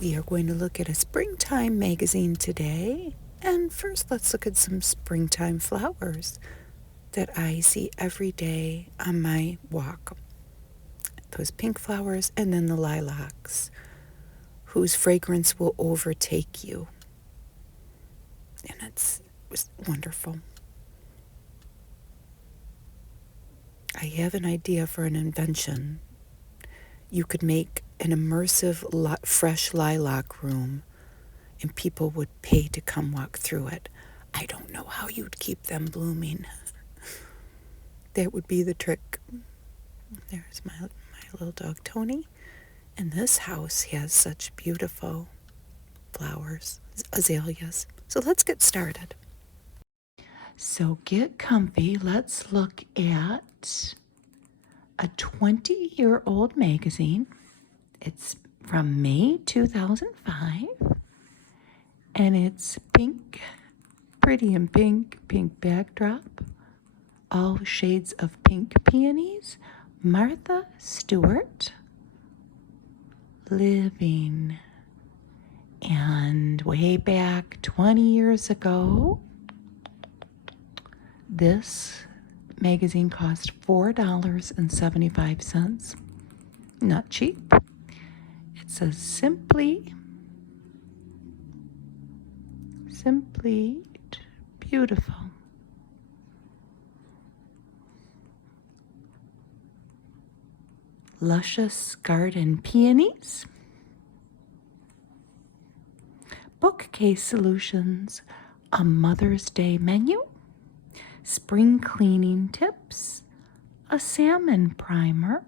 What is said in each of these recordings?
We are going to look at a springtime magazine today. And first, let's look at some springtime flowers that I see every day on my walk. Those pink flowers and then the lilacs, whose fragrance will overtake you. And it's wonderful. I have an idea for an invention. You could make an immersive fresh lilac room and people would pay to come walk through it. I don't know how you'd keep them blooming. That would be the trick. There's my little dog Tony. And this house has such beautiful flowers, azaleas. So let's get started. So get comfy. Let's look at a 20-year-old magazine. It's from May 2005. And it's pink, pretty and pink backdrop. All shades of pink peonies. Martha Stewart. Living. And way back 20 years ago, this magazine cost $4.75. Not cheap. It says simply beautiful. Luscious garden peonies. Bookcase solutions. A Mother's Day menu. Spring cleaning tips. A salmon primer.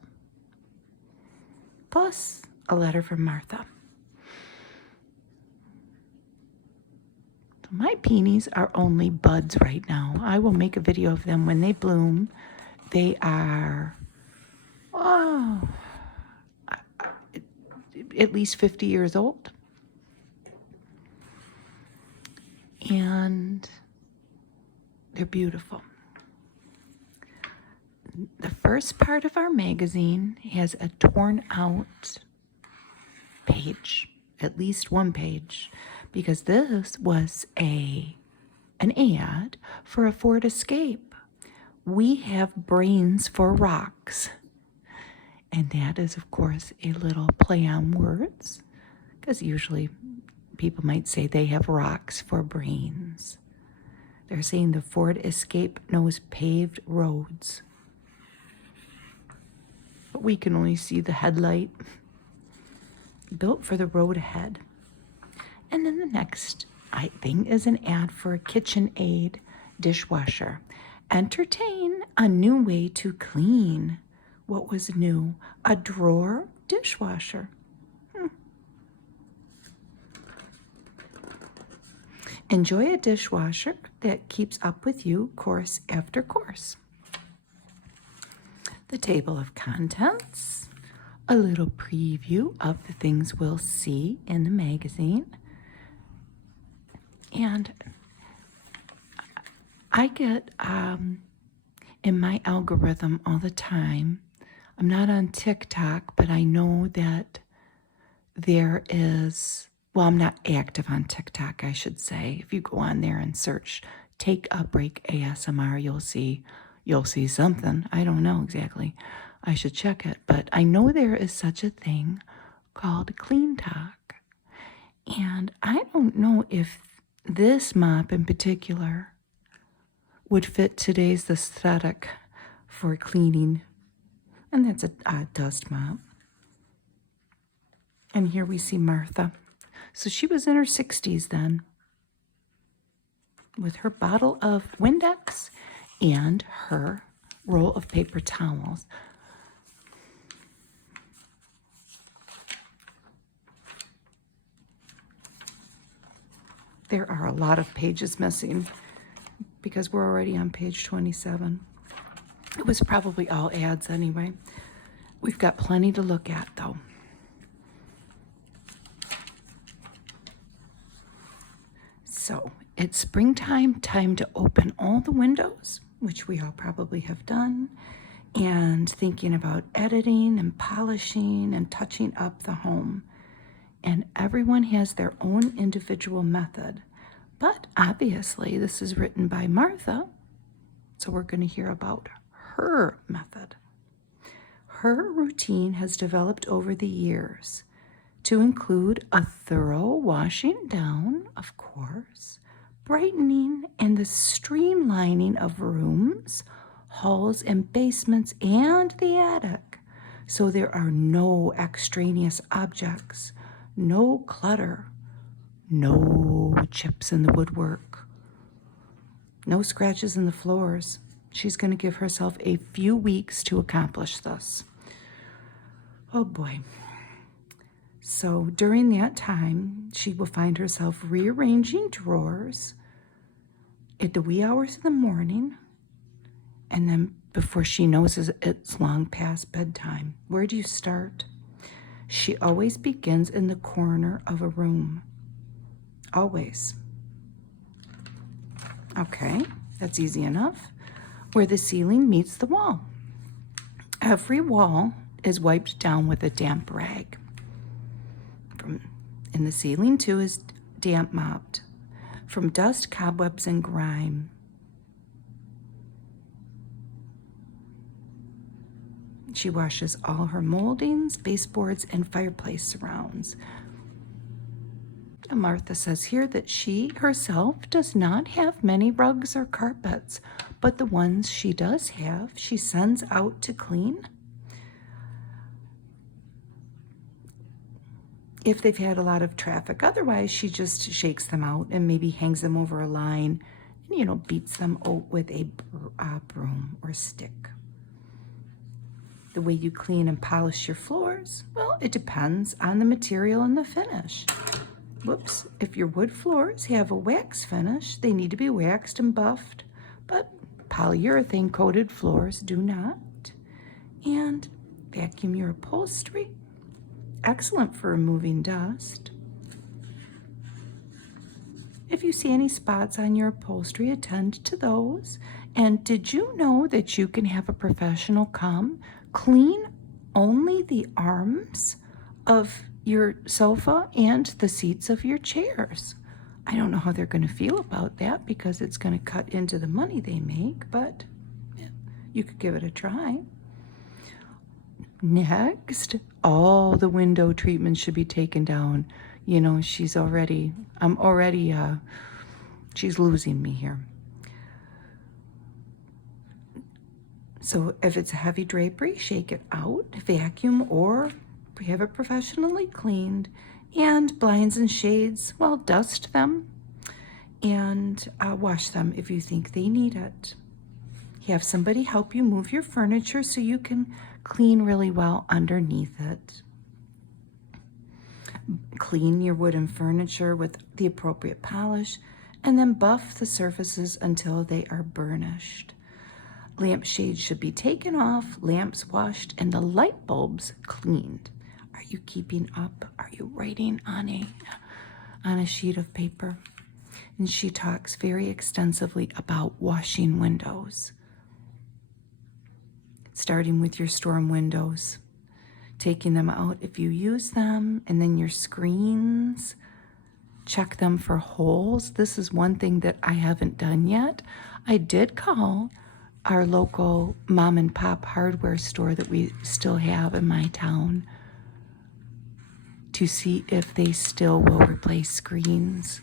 Plus a letter from Martha. My peonies are only buds right now. I will make a video of them when they bloom. They are, at least 50 years old. And they're beautiful. The first part of our magazine has a torn out page, at least one page, because this was an ad for a Ford Escape. We have brains for rocks. And that is, of course, a little play on words, because usually people might say they have rocks for brains. They're saying the Ford Escape knows paved roads. But we can only see the headlight. Built for the road ahead. And then the next thing is an ad for a KitchenAid dishwasher. Entertain a new way to clean. What was new? A drawer dishwasher. Enjoy a dishwasher that keeps up with you course after course. The table of contents. A little preview of the things we'll see in the magazine. And I get in my algorithm all the time, I'm not on TikTok, but I know that there is, well, I'm not active on TikTok, I should say. If you go on there and search Take a Break ASMR, you'll see something. I don't know exactly. I should check it, but I know there is such a thing called Clean Talk. And I don't know if this mop in particular would fit today's aesthetic for cleaning. And that's a dust mop. And here we see Martha. So she was in her 60s then, with her bottle of Windex and her roll of paper towels. There are a lot of pages missing because we're already on page 27. It was probably all ads anyway. We've got plenty to look at though. So it's springtime, time to open all the windows, which we all probably have done, and thinking about editing and polishing and touching up the home. and everyone has their own individual method. But obviously, this is written by Martha, so we're going to hear about her method. Her routine has developed over the years to include a thorough washing down, of course, brightening and the streamlining of rooms, halls and basements, and the attic, so there are no extraneous objects, no clutter, no chips in the woodwork, no scratches in the floors. She's going to give herself a few weeks to accomplish this. Oh boy. So during that time, she will find herself rearranging drawers at the wee hours of the morning, and then before she knows it's long past bedtime. Where do you start? She always begins in the corner of a room. Always. Okay, that's easy enough. Where the ceiling meets the wall. Every wall is wiped down with a damp rag. And the ceiling too is damp mopped from dust, cobwebs, and grime. She washes all her moldings, baseboards, and fireplace surrounds. And Martha says here that she herself does not have many rugs or carpets, but the ones she does have, she sends out to clean. If they've had a lot of traffic. Otherwise, she just shakes them out and maybe hangs them over a line and, beats them out with a broom or stick. The way you clean and polish your floors, well, it depends on the material and the finish. Whoops, if your wood floors have a wax finish, they need to be waxed and buffed, but polyurethane coated floors do not. And vacuum your upholstery. Excellent for removing dust. If you see any spots on your upholstery, attend to those. And did you know that you can have a professional come clean only the arms of your sofa and the seats of your chairs? I don't know how they're going to feel about that because it's going to cut into the money they make, but yeah, you could give it a try. Next, all the window treatments should be taken down. She's losing me here. So if it's a heavy drapery, shake it out, vacuum, or have it professionally cleaned. And blinds and shades, well, dust them and wash them if you think they need it. Have somebody help you move your furniture so you can clean really well underneath it. Clean your wooden furniture with the appropriate polish, and then buff the surfaces until they are burnished. Lamp shades should be taken off, lamps washed, and the light bulbs cleaned. Are you keeping up? Are you writing on a sheet of paper? And she talks very extensively about washing windows. Starting with your storm windows, taking them out if you use them, and then your screens, check them for holes. This is one thing that I haven't done yet. I did call our local mom and pop hardware store that we still have in my town to see if they still will replace screens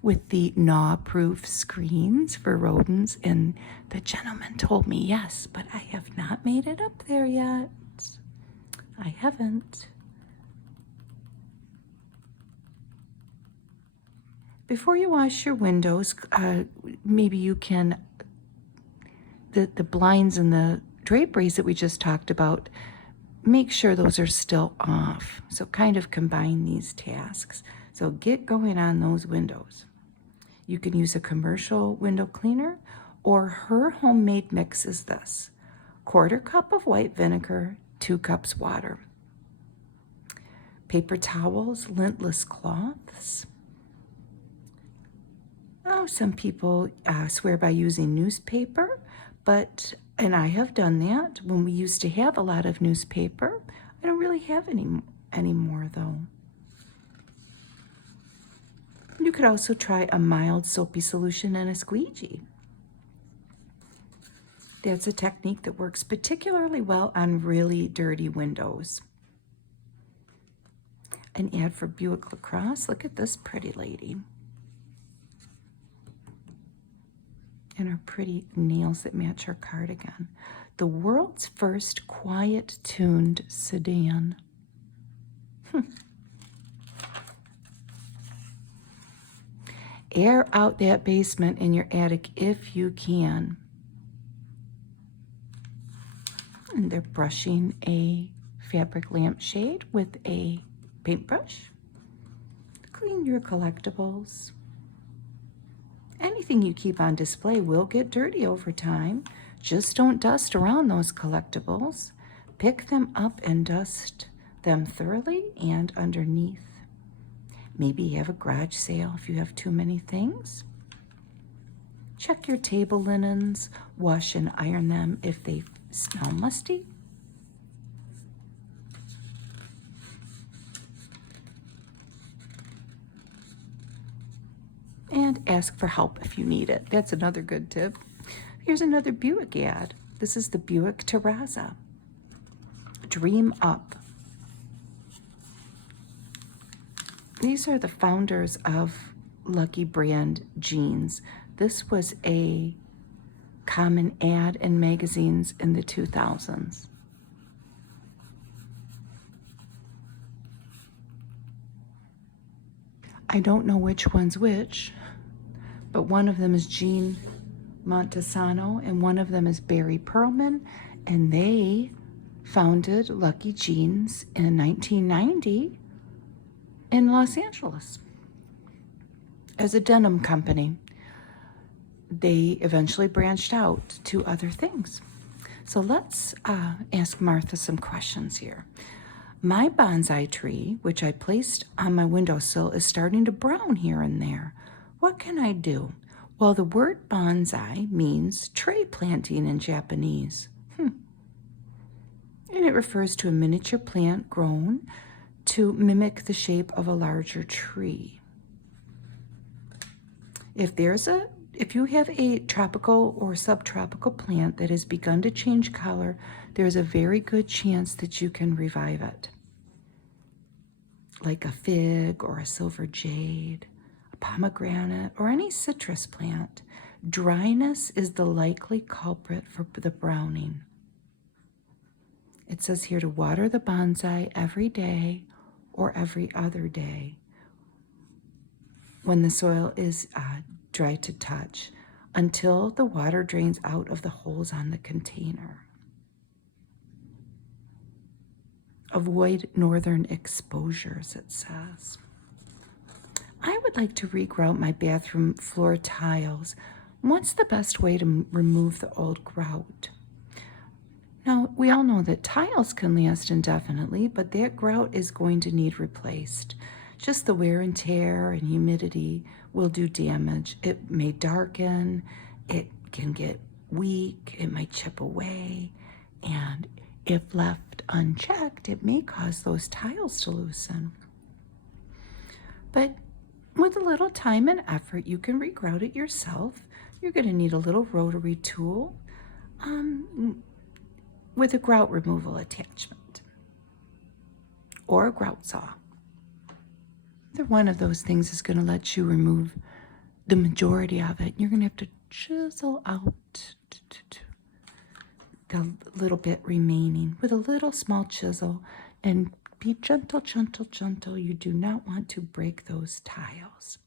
with the gnaw-proof screens for rodents, and the gentleman told me yes, but I have not made it up there yet. I haven't. Before you wash your windows, maybe you can, the blinds and the draperies that we just talked about, make sure those are still off. So kind of combine these tasks. So get going on those windows. You can use a commercial window cleaner, or her homemade mix is this: 1/4 cup of white vinegar, 2 cups water. Paper towels, lintless cloths. Oh, some people swear by using newspaper, and I have done that when we used to have a lot of newspaper. I don't really have any anymore though. could also try a mild soapy solution and a squeegee. That's a technique that works particularly well on really dirty windows. An ad for Buick LaCrosse. Look at this pretty lady. And her pretty nails that match her cardigan. The world's first quiet-tuned sedan. Air out that basement in your attic if you can. And they're brushing a fabric lampshade with a paintbrush. Clean your collectibles. Anything you keep on display will get dirty over time. Just don't dust around those collectibles. Pick them up and dust them thoroughly and underneath. Maybe you have a garage sale if you have too many things. Check your table linens. Wash and iron them if they smell musty. And ask for help if you need it. That's another good tip. Here's another Buick ad. This is the Buick Terraza. Dream up. These are the founders of Lucky Brand jeans. This was a common ad in magazines in the 2000s. I don't know which one's which, but one of them is Jean Montesano and one of them is Barry Pearlman, and they founded Lucky Jeans in 1990 in Los Angeles as a denim company. They eventually branched out to other things. So let's ask Martha some questions here. My bonsai tree, which I placed on my windowsill, is starting to brown here and there. What can I do? Well, the word bonsai means tray planting in Japanese. And it refers to a miniature plant grown to mimic the shape of a larger tree. If you have a tropical or subtropical plant that has begun to change color, there's a very good chance that you can revive it. Like a fig or a silver jade, a pomegranate, or any citrus plant. Dryness is the likely culprit for the browning. It says here to water the bonsai every day or every other day when the soil is dry to touch until the water drains out of the holes on the container. Avoid northern exposures, it says. I would like to regrout my bathroom floor tiles. What's the best way to remove the old grout? Now, we all know that tiles can last indefinitely, but that grout is going to need replaced. Just the wear and tear and humidity will do damage. It may darken, it can get weak, it might chip away, and if left unchecked, it may cause those tiles to loosen. But with a little time and effort, you can regrout it yourself. You're going to need a little rotary tool with a grout removal attachment or a grout saw. Either one of those things is going to let you remove the majority of it. You're going to have to chisel out the little bit remaining with a little small chisel and be gentle, gentle, gentle. You do not want to break those tiles.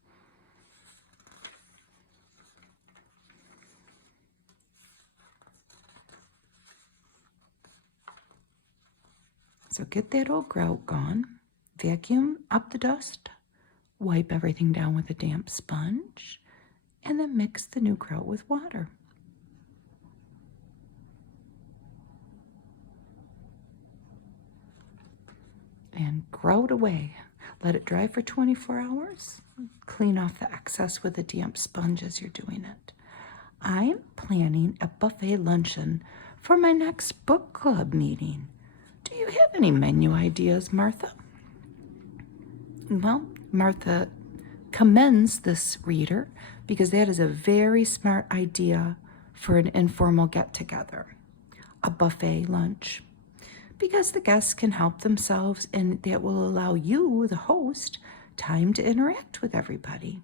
So get that old grout gone, vacuum up the dust, wipe everything down with a damp sponge, and then mix the new grout with water. And grout away. Let it dry for 24 hours. Clean off the excess with a damp sponge as you're doing it. I'm planning a buffet luncheon for my next book club meeting. Do you have any menu ideas, Martha? Well, Martha commends this reader because that is a very smart idea for an informal get-together, a buffet lunch, because the guests can help themselves and that will allow you, the host, time to interact with everybody.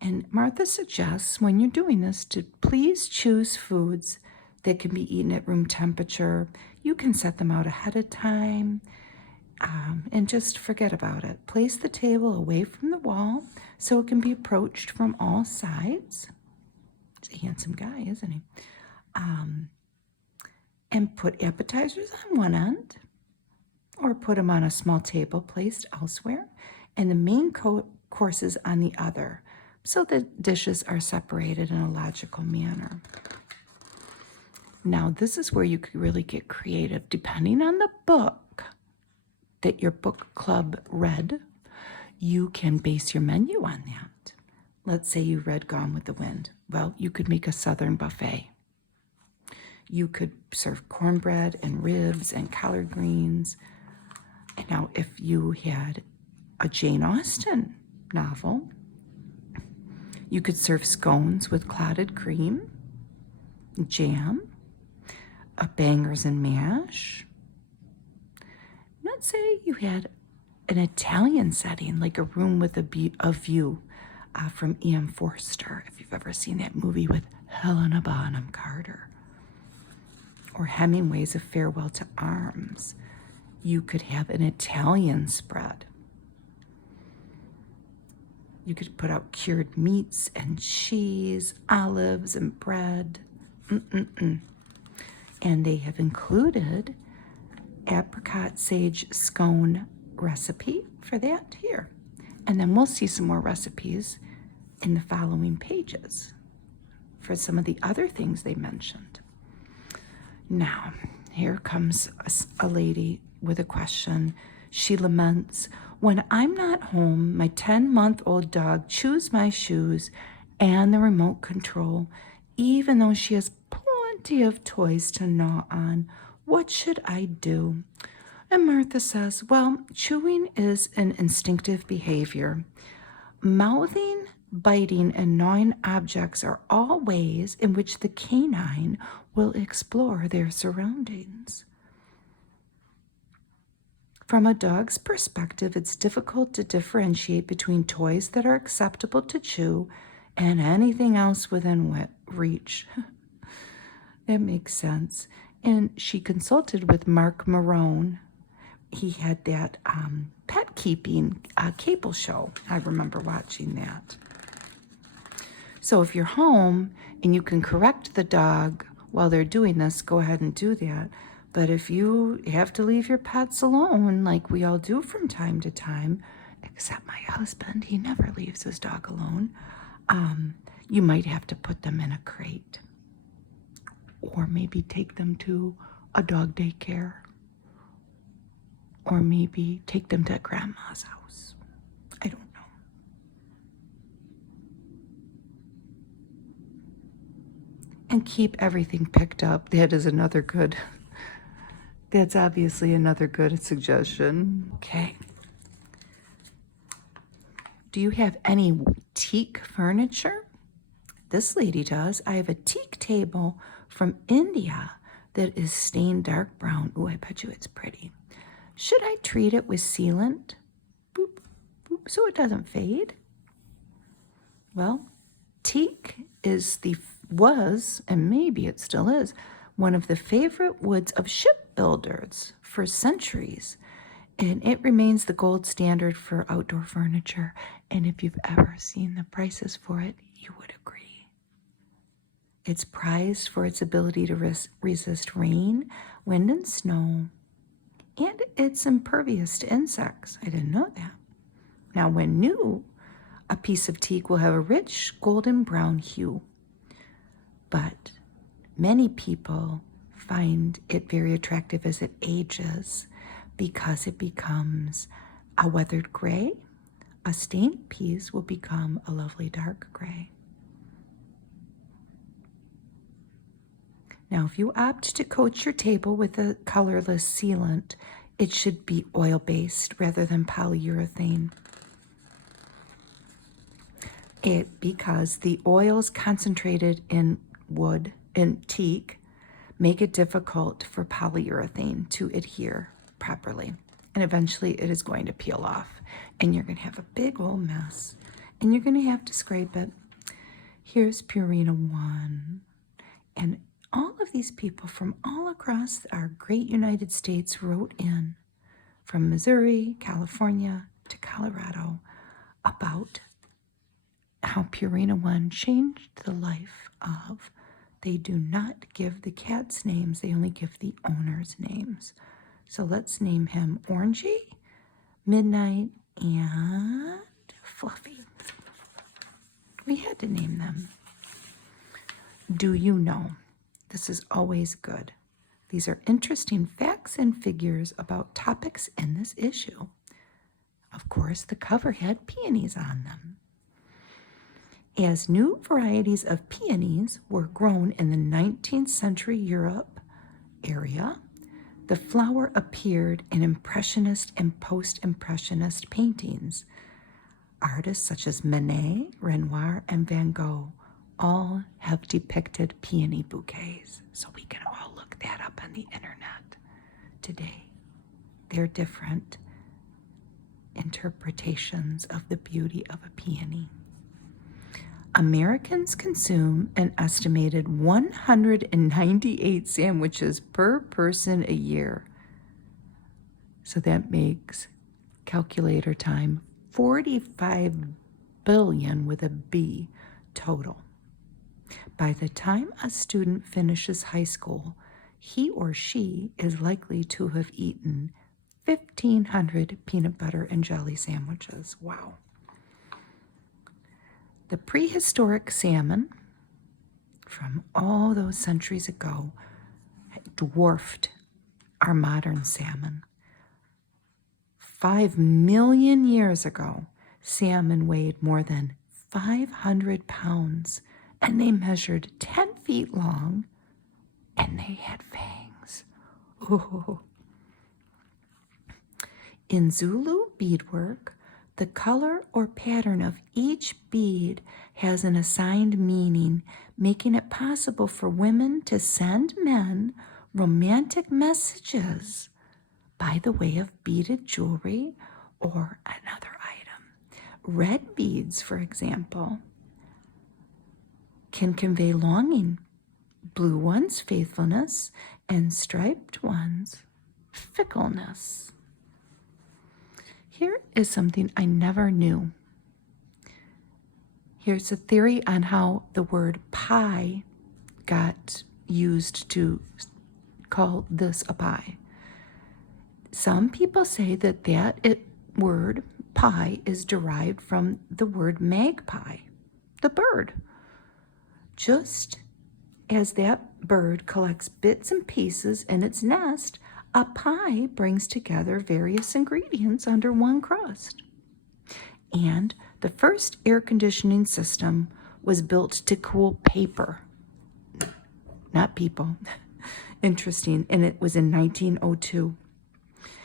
And Martha suggests when you're doing this to please choose foods that can be eaten at room temperature. You can set them out ahead of time and just forget about it. Place the table away from the wall so it can be approached from all sides. He's a handsome guy, isn't he? And put appetizers on one end or put them on a small table placed elsewhere and the main courses on the other, so the dishes are separated in a logical manner. Now, this is where you could really get creative. Depending on the book that your book club read, you can base your menu on that. Let's say you read Gone with the Wind. Well, you could make a Southern buffet. You could serve cornbread and ribs and collard greens. And now, if you had a Jane Austen novel, you could serve scones with clotted cream, jam, bangers and mash. Let's say you had an Italian setting, like a room with a view from E.M. Forster, if you've ever seen that movie with Helena Bonham Carter. Or Hemingway's A Farewell to Arms. You could have an Italian spread. You could put out cured meats and cheese, olives and bread. And they have included apricot sage scone recipe for that here. And then we'll see some more recipes in the following pages for some of the other things they mentioned. Now, here comes a lady with a question. She laments, when I'm not home, my 10-month-old dog chews my shoes and the remote control, even though she has plenty of toys to gnaw on. What should I do? And Martha says, well, chewing is an instinctive behavior. Mouthing, biting, and gnawing objects are all ways in which the canine will explore their surroundings. From a dog's perspective, it's difficult to differentiate between toys that are acceptable to chew and anything else within reach. That makes sense. And she consulted with Mark Moron. He had that pet keeping cable show. I remember watching that. So if you're home and you can correct the dog while they're doing this, go ahead and do that. But if you have to leave your pets alone, like we all do from time to time, except my husband, he never leaves his dog alone, you might have to put them in a crate. Or maybe take them to a dog daycare. Or maybe take them to grandma's house. I don't know. And keep everything picked up. That's obviously another good suggestion. Okay. Do you have any teak furniture? This lady does. I have a teak table from India that is stained dark brown. Oh, I bet you it's pretty. Should I treat it with sealant? Boop, boop, so it doesn't fade? Well, teak was, and maybe it still is, one of the favorite woods of shipbuilders for centuries. And it remains the gold standard for outdoor furniture. And if you've ever seen the prices for it, you would agree. It's prized for its ability to resist rain, wind, and snow. And it's impervious to insects. I didn't know that. Now, when new, a piece of teak will have a rich golden brown hue. But many people find it very attractive as it ages because it becomes a weathered gray. A stained piece will become a lovely dark gray. Now, if you opt to coat your table with a colorless sealant, it should be oil-based rather than polyurethane. because the oils concentrated in wood, in teak, make it difficult for polyurethane to adhere properly. And eventually it is going to peel off. And you're going to have a big old mess. And you're going to have to scrape it. Here's Purina One. And all of these people from all across our great United States wrote in, from Missouri, California, to Colorado, about how Purina One changed the life of. They do not give the cats names, they only give the owners names. So let's name him Orangey, Midnight, and Fluffy. We had to name them. Do you know? This is always good. These are interesting facts and figures about topics in this issue. Of course, the cover had peonies on them. As new varieties of peonies were grown in the 19th century Europe area, the flower appeared in Impressionist and Post-Impressionist paintings. Artists such as Manet, Renoir, and Van Gogh all have depicted peony bouquets. So we can all look that up on the internet today. They're different interpretations of the beauty of a peony. Americans consume an estimated 198 sandwiches per person a year. So that makes, calculator time, 45 billion with a B total. By the time a student finishes high school, he or she is likely to have eaten 1,500 peanut butter and jelly sandwiches. Wow. The prehistoric salmon from all those centuries ago dwarfed our modern salmon. 5 million years ago, salmon weighed more than 500 pounds, and they measured 10 feet long, and they had fangs. Ooh. In Zulu beadwork, the color or pattern of each bead has an assigned meaning, making it possible for women to send men romantic messages by the way of beaded jewelry or another item. Red beads, for example, can convey longing, blue ones faithfulness, and striped ones fickleness. Here is something I never knew. Here's a theory on how the word pie got used to call this a pie. Some people say that word pie is derived from the word magpie, the bird. Just as that bird collects bits and pieces in its nest, a pie brings together various ingredients under one crust. And the first air conditioning system was built to cool paper, not people. Interesting. And it was in 1902.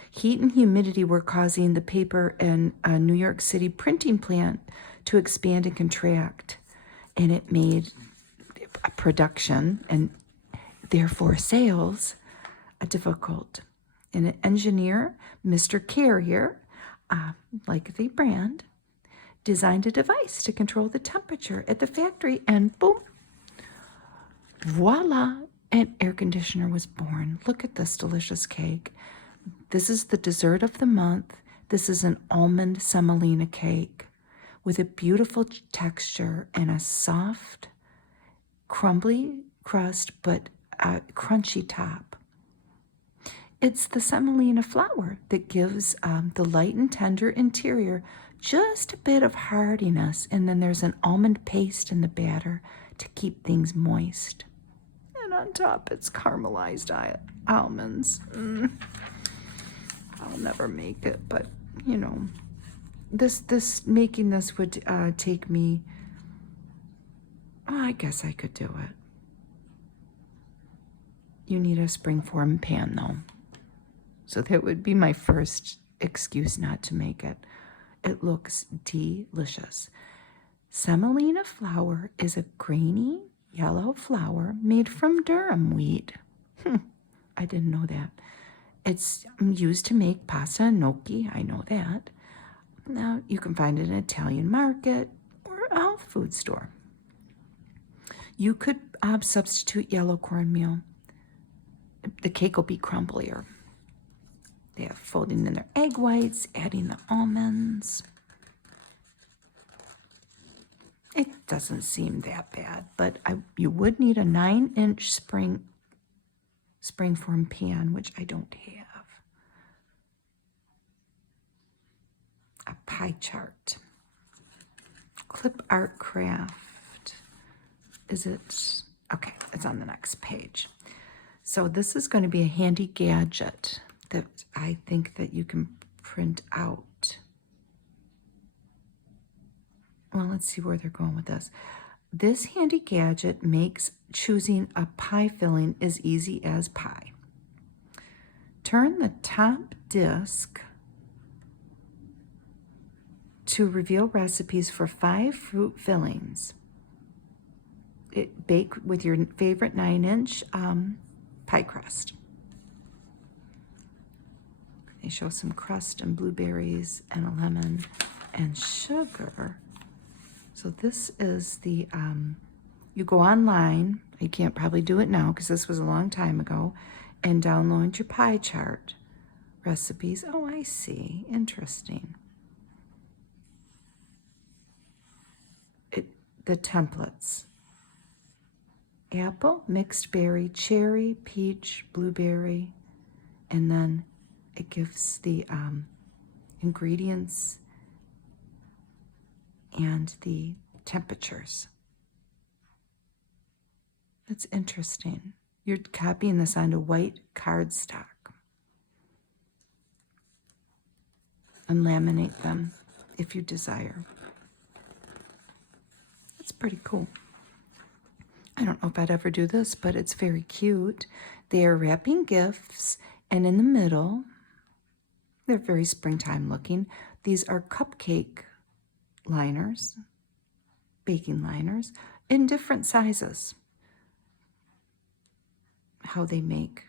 Heat and humidity were causing the paper in a New York City printing plant to expand and contract. And it made production and therefore sales difficult. And an engineer, Mr. Carrier, like the brand, designed a device to control the temperature at the factory, and boom, voila, an air conditioner was born. Look at this delicious cake. This is the dessert of the month. This is an almond semolina cake with a beautiful texture and a soft, crumbly crust, but a crunchy top. It's the semolina flour that gives the light and tender interior just a bit of hardiness, and then there's an almond paste in the batter to keep things moist. And on top, it's caramelized almonds. I'll never make it, but you know, making this would take me. I guess I could do it. You need a springform pan, though. So that would be my first excuse not to make it. It looks delicious. Semolina flour is a grainy yellow flour made from durum wheat. I didn't know that. It's used to make pasta and gnocchi. I know that. Now, you can find it in an Italian market or a health food store. You could substitute yellow cornmeal. The cake will be crumblier. They have folding in their egg whites, adding the almonds. It doesn't seem that bad, but you would need a 9-inch springform pan, which I don't have. A pie chart. Clip art craft. Is it? Okay, it's on the next page. So this is going to be a handy gadget that I think that you can print out. Well, let's see where they're going with this. This handy gadget makes choosing a pie filling as easy as pie. Turn the top disc to reveal recipes for 5 fruit fillings. Bake with your favorite 9-inch pie crust. They show some crust and blueberries and a lemon and sugar. So this is the, you go online, you can't probably do it now because this was a long time ago, and download your pie chart recipes. Oh, I see. Interesting. The templates. Apple, mixed berry, cherry, peach, blueberry, and then it gives the ingredients and the temperatures. That's interesting. You're copying this onto white cardstock and laminate them if you desire. That's pretty cool. I don't know if I'd ever do this, but it's very cute. They are wrapping gifts, and in the middle, they're very springtime looking. These are cupcake liners, baking liners, in different sizes. How they make,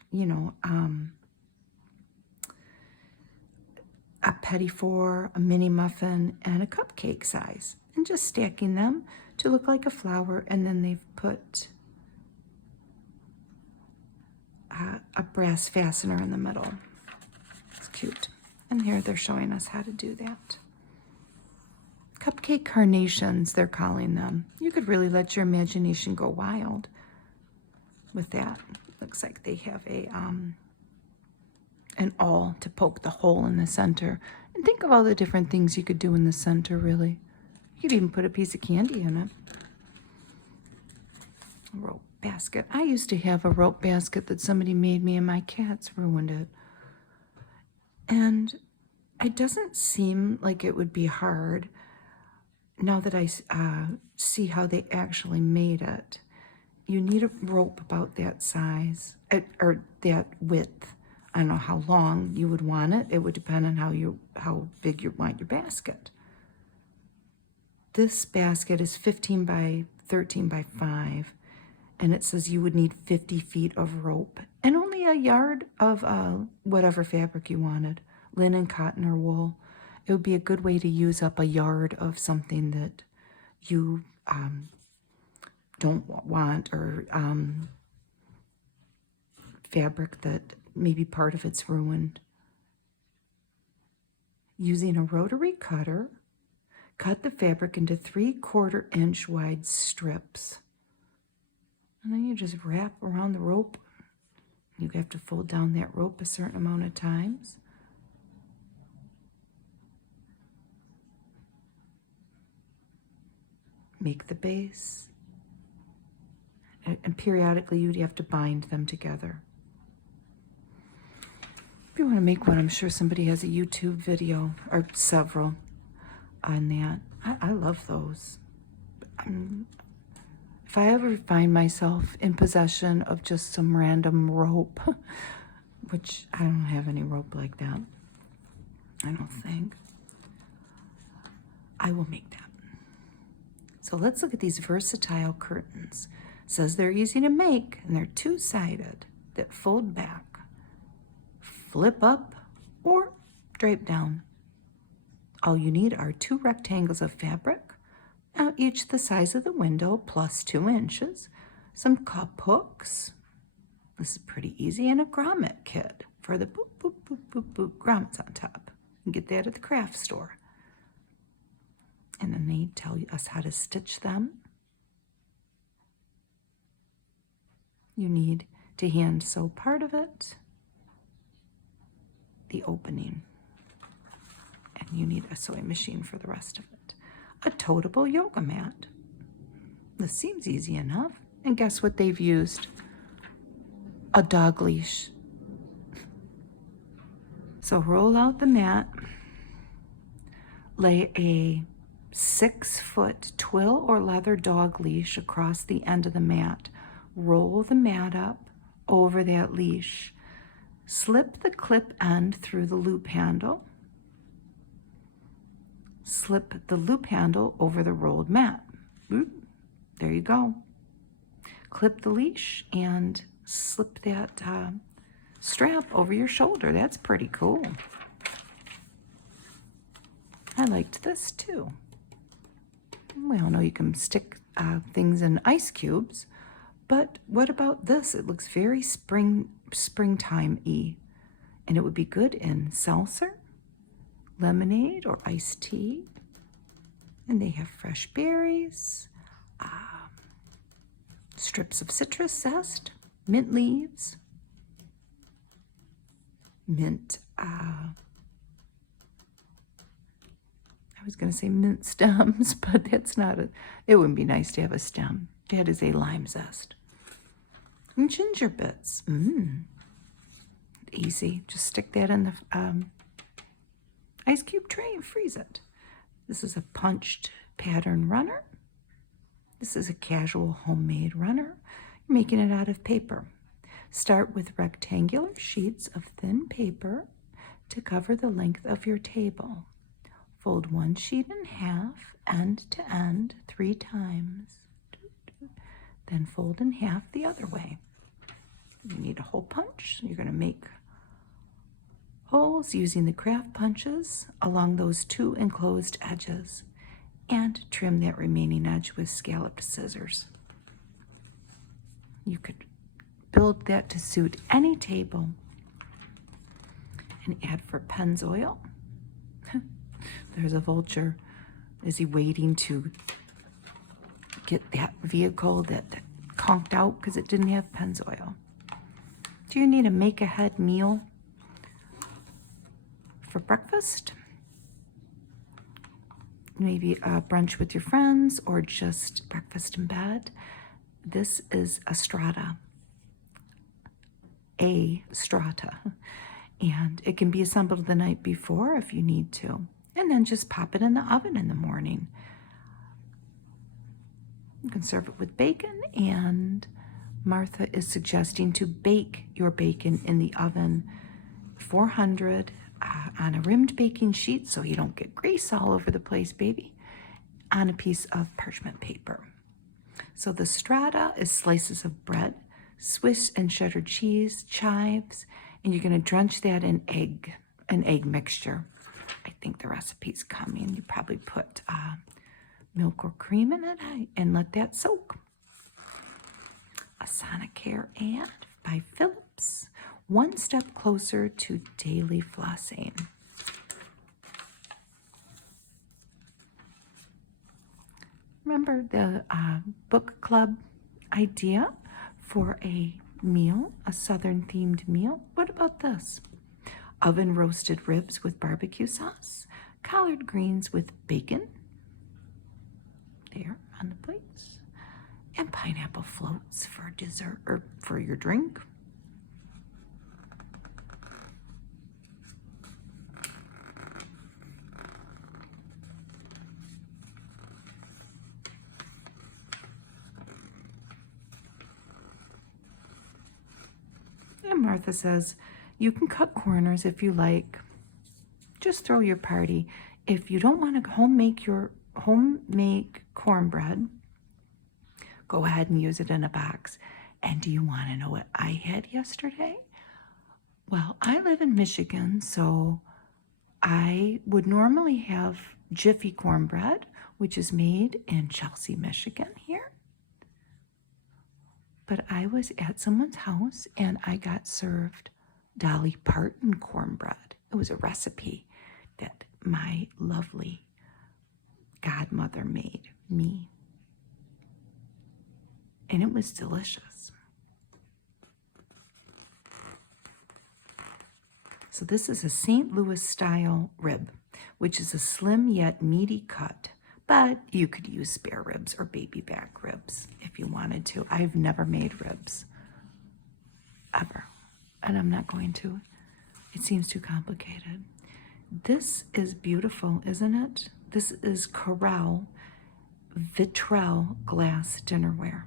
a petit four, a mini muffin, and a cupcake size, and just stacking them to look like a flower, and then they've put a brass fastener in the middle. It's cute. And here they're showing us how to do that. Cupcake carnations, they're calling them. You could really let your imagination go wild with that. Looks like they have an awl to poke the hole in the center. And think of all the different things you could do in the center, really. You could even put a piece of candy in it. A rope basket. I used to have a rope basket that somebody made me and my cats ruined it. And it doesn't seem like it would be hard now that I see how they actually made it. You need a rope about that size, or that width. I don't know how long you would want it. It would depend on how big you want your basket. This basket is 15 by 13 by 5, and it says you would need 50 feet of rope and only a yard of whatever fabric you wanted, linen, cotton, or wool. It would be a good way to use up a yard of something that you don't want, or fabric that maybe part of it's ruined. Using a rotary cutter, cut the fabric into 3/4 inch wide strips. And then you just wrap around the rope. You have to fold down that rope a certain amount of times. Make the base. And periodically you'd have to bind them together. If you want to make one, I'm sure somebody has a YouTube video, or several, on that. I love those. If I ever find myself in possession of just some random rope, which I don't have any rope like that, I don't think, I will make that. So let's look at these versatile curtains. It says they're easy to make, and they're two-sided that fold back, flip up, or drape down. All you need are 2 rectangles of fabric, each the size of the window plus 2 inches, some cup hooks. This is pretty easy, and a grommet kit for the boop, boop, boop, boop, boop grommets on top. You can get that at the craft store. And then they tell us how to stitch them. You need to hand sew part of it, the opening, and you need a sewing machine for the rest of it. A Totable yoga mat. This seems easy enough. And guess what they've used? A dog leash. So roll out the mat, lay a 6-foot twill or leather dog leash across the end of the mat. Roll the mat up over that leash. Slip the clip end through the loop handle. Slip the loop handle over the rolled mat. Oop, there you go. Clip the leash and slip that strap over your shoulder. That's pretty cool. I liked this too. We all know you can stick things in ice cubes, but what about this? It looks very springtime-y, and it would be good in seltzer, lemonade, or iced tea. And they have fresh berries, strips of citrus zest, mint leaves, mint, I was going to say mint stems, but that's not it wouldn't be nice to have a stem. That is a lime zest. And ginger bits. Easy. Just stick that in the ice cube tray and freeze it. This is a punched pattern runner. This is a casual homemade runner. You're making it out of paper. Start with rectangular sheets of thin paper to cover the length of your table. Fold one sheet in half, end to end, 3 times. Then fold in half the other way. You need a hole punch. You're going to make holes using the craft punches along those 2 enclosed edges, and trim that remaining edge with scalloped scissors. You could build that to suit any table. And add for Pennzoil. There's a vulture. Is he waiting to get that vehicle that conked out because it didn't have Pennzoil? Do you need a make-ahead meal for breakfast? Maybe a brunch with your friends or just breakfast in bed. This is a Strata. And it can be assembled the night before if you need to. And then just pop it in the oven in the morning. You can serve it with bacon, and Martha is suggesting to bake your bacon in the oven 400 on a rimmed baking sheet so you don't get grease all over the place, baby, on a piece of parchment paper. So the Strata is slices of bread, Swiss and cheddar cheese, chives, and you're going to drench that in an egg mixture. I think the recipe's coming. You probably put milk or cream in it and let that soak. A Sonicare ad by Philips. One step closer to daily flossing. Remember the book club idea for a meal, a southern themed meal? What about this? Oven roasted ribs with barbecue sauce, collard greens with bacon, there on the plates, and pineapple floats for dessert or for your drink. And Martha says, you can cut corners if you like. Just throw your party. If you don't want to home make your homemade cornbread. Go ahead and use it in a box. And do you want to know what I had yesterday? Well, I live in Michigan, so I would normally have Jiffy cornbread, which is made in Chelsea, Michigan here. But I was at someone's house and I got served Dolly Parton cornbread. It was a recipe that my lovely godmother made me. And it was delicious. So this is a St. Louis style rib, which is a slim yet meaty cut. But you could use spare ribs or baby back ribs if you wanted to. I've never made ribs, ever. And I'm not going to. It seems too complicated. This is beautiful, isn't it? This is Corelle Vitrell glass dinnerware.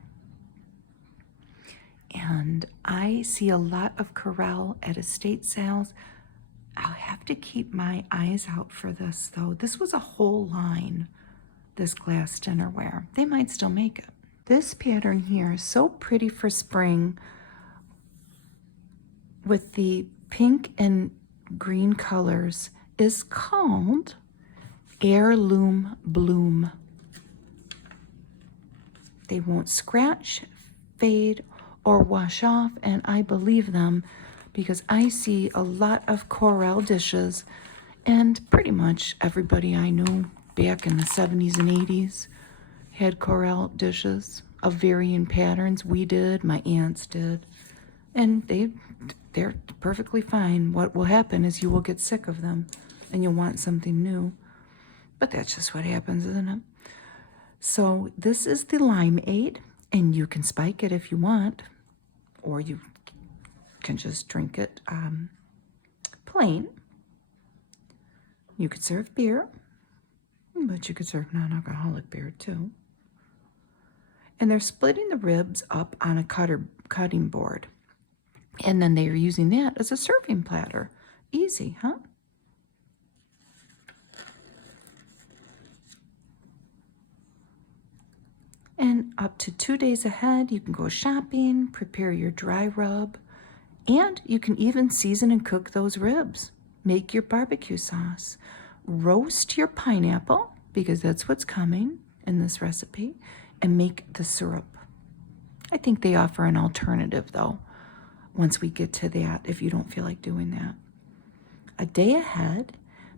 And I see a lot of Corelle at estate sales. I'll have to keep my eyes out for this, though. This was a whole line, this glass dinnerware. They might still make it. This pattern here is so pretty for spring with the pink and green colors is called Heirloom Bloom. They won't scratch, fade, or wash off, and I believe them because I see a lot of Corelle dishes, and pretty much everybody I knew back in the 70s and 80s had Corelle dishes of varying patterns. We did, my aunts did, and they're perfectly fine. What will happen is you will get sick of them and you'll want something new, but that's just what happens, isn't it? So this is the limeade, and you can spike it if you want, or you can just drink it plain. You could serve beer, but you could serve non-alcoholic beer too. And they're splitting the ribs up on a cutting board. And then they're using that as a serving platter. Easy, huh? And up to 2 days ahead, you can go shopping, prepare your dry rub, and you can even season and cook those ribs. Make your barbecue sauce. Roast your pineapple, because that's what's coming in this recipe, and make the syrup. I think they offer an alternative, though, once we get to that, if you don't feel like doing that. A day ahead,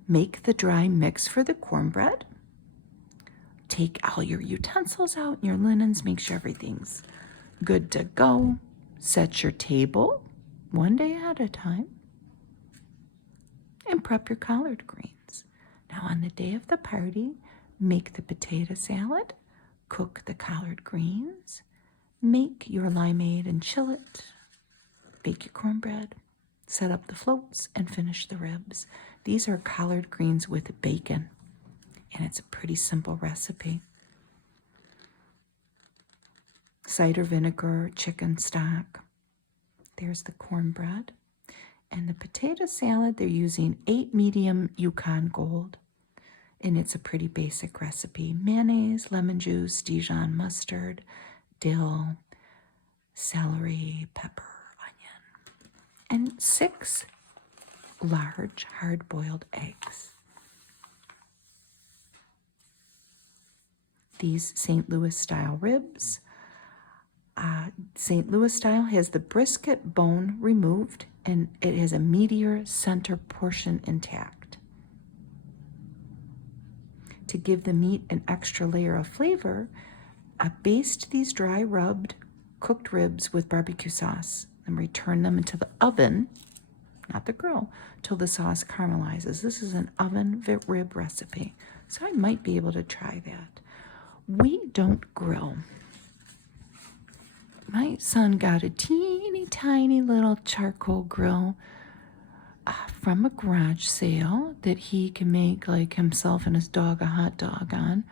make the dry mix for the cornbread. Take all your utensils out and your linens, make sure everything's good to go. Set your table 1 day at a time. And prep your collard greens. Now on the day of the party, make the potato salad, cook the collard greens, make your limeade and chill it, bake your cornbread, set up the floats, and finish the ribs. These are collard greens with bacon. And it's a pretty simple recipe. Cider vinegar, chicken stock. There's the cornbread. And the potato salad, they're using 8 medium Yukon Gold. And it's a pretty basic recipe. Mayonnaise, lemon juice, Dijon mustard, dill, celery, pepper, onion. And 6 large hard-boiled eggs. These St. Louis style ribs. St. Louis style has the brisket bone removed, and it has a meatier center portion intact. To give the meat an extra layer of flavor, baste these dry rubbed cooked ribs with barbecue sauce and return them into the oven, not the grill, till the sauce caramelizes. This is an oven rib recipe, so I might be able to try that. We don't grill. My son got a teeny tiny little charcoal grill from a garage sale that he can make like himself and his dog a hot dog on.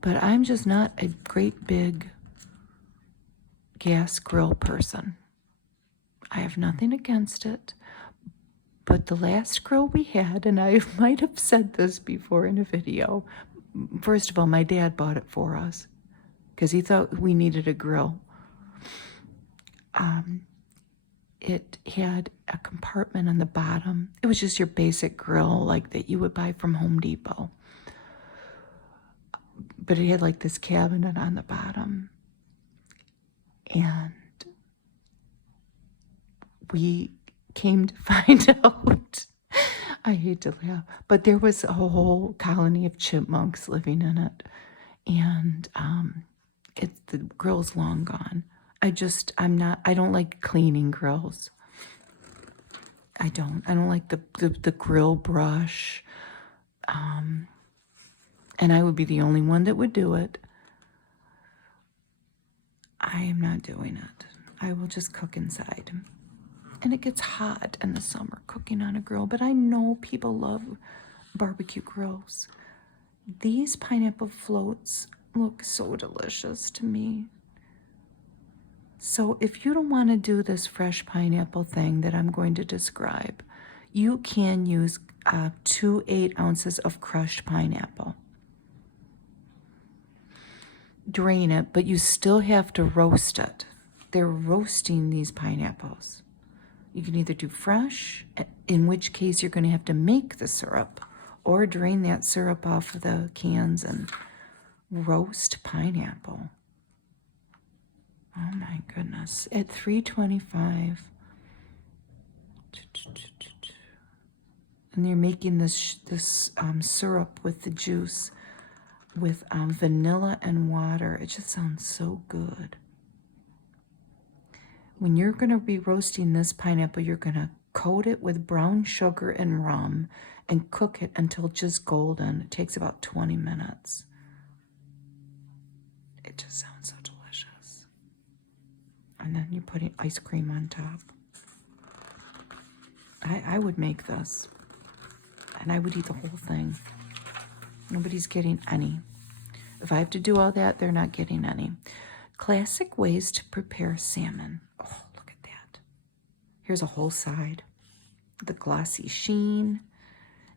But I'm just not a great big gas grill person. I have nothing against it. But the last grill we had, and I might have said this before in a video, First of all, my dad bought it for us because he thought we needed a grill. It had a compartment on the bottom. It was just your basic grill like that you would buy from Home Depot. But it had like this cabinet on the bottom. And we came to find out, I hate to laugh, but there was a whole colony of chipmunks living in it. And the grill's long gone. I don't like cleaning grills. I don't like the grill brush. And I would be the only one that would do it. I am not doing it. I will just cook inside. And it gets hot in the summer cooking on a grill, but I know people love barbecue grills. These pineapple floats look so delicious to me. So if you don't want to do this fresh pineapple thing that I'm going to describe, you can use 2 8-ounces of crushed pineapple. Drain it, but you still have to roast it. They're roasting these pineapples. You can either do fresh, in which case you're going to have to make the syrup, or drain that syrup off of the cans and roast pineapple. Oh my goodness. At $3.25. And you're making this syrup with the juice with vanilla and water. It just sounds so good. When you're going to be roasting this pineapple, you're going to coat it with brown sugar and rum and cook it until just golden. It takes about 20 minutes. It just sounds so delicious. And then you're putting ice cream on top. I would make this. And I would eat the whole thing. Nobody's getting any. If I have to do all that, they're not getting any. Classic ways to prepare salmon. Oh, look at that. Here's a whole side. The glossy sheen.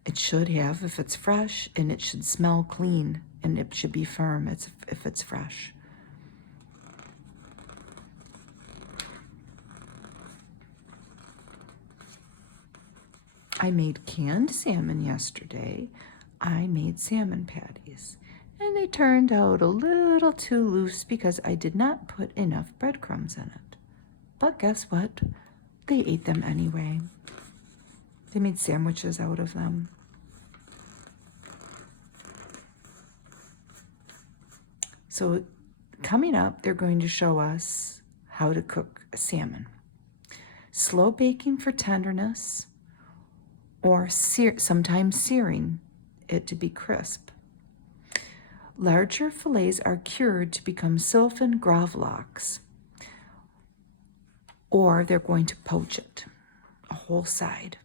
It should have, if it's fresh, and it should smell clean, and it should be firm if it's fresh. I made canned salmon yesterday. I made salmon patties, and they turned out a little too loose because I did not put enough breadcrumbs in it. But guess what? They ate them anyway. They made sandwiches out of them. So coming up, they're going to show us how to cook salmon. Slow baking for tenderness, or sometimes searing it to be crisp. Larger fillets are cured to become sylvan Gravlax, or they're going to poach it. A whole side.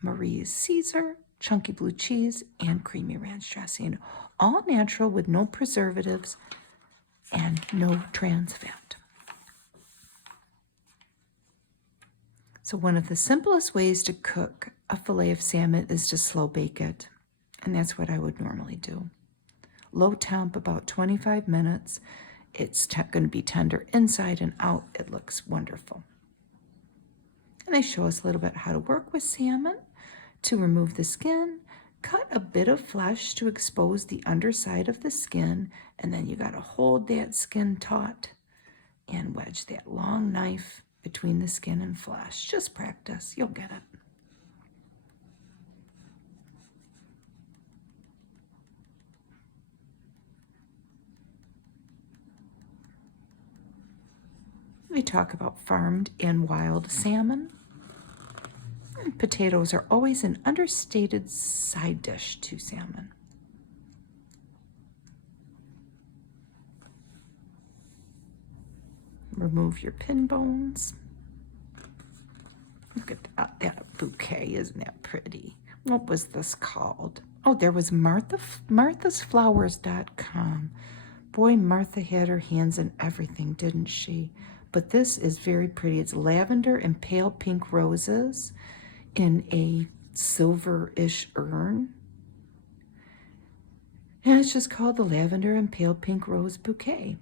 Marie's Caesar, chunky blue cheese, and creamy ranch dressing. All natural with no preservatives and no trans fat. So one of the simplest ways to cook a fillet of salmon is to slow bake it. And that's what I would normally do. Low temp, about 25 minutes. It's going to be tender inside and out. It looks wonderful. And they show us a little bit how to work with salmon. To remove the skin, cut a bit of flesh to expose the underside of the skin, and then you got to hold that skin taut and wedge that long knife between the skin and flesh. Just practice, you'll get it. We talk about farmed and wild salmon. And potatoes are always an understated side dish to salmon. Remove your pin bones. Look at that bouquet, isn't that pretty? What was this called? Oh, there was marthasflowers.com. Boy, Martha had her hands in everything, didn't she? But this is very pretty. It's lavender and pale pink roses in a silver-ish urn. And it's just called the Lavender and Pale Pink Rose Bouquet.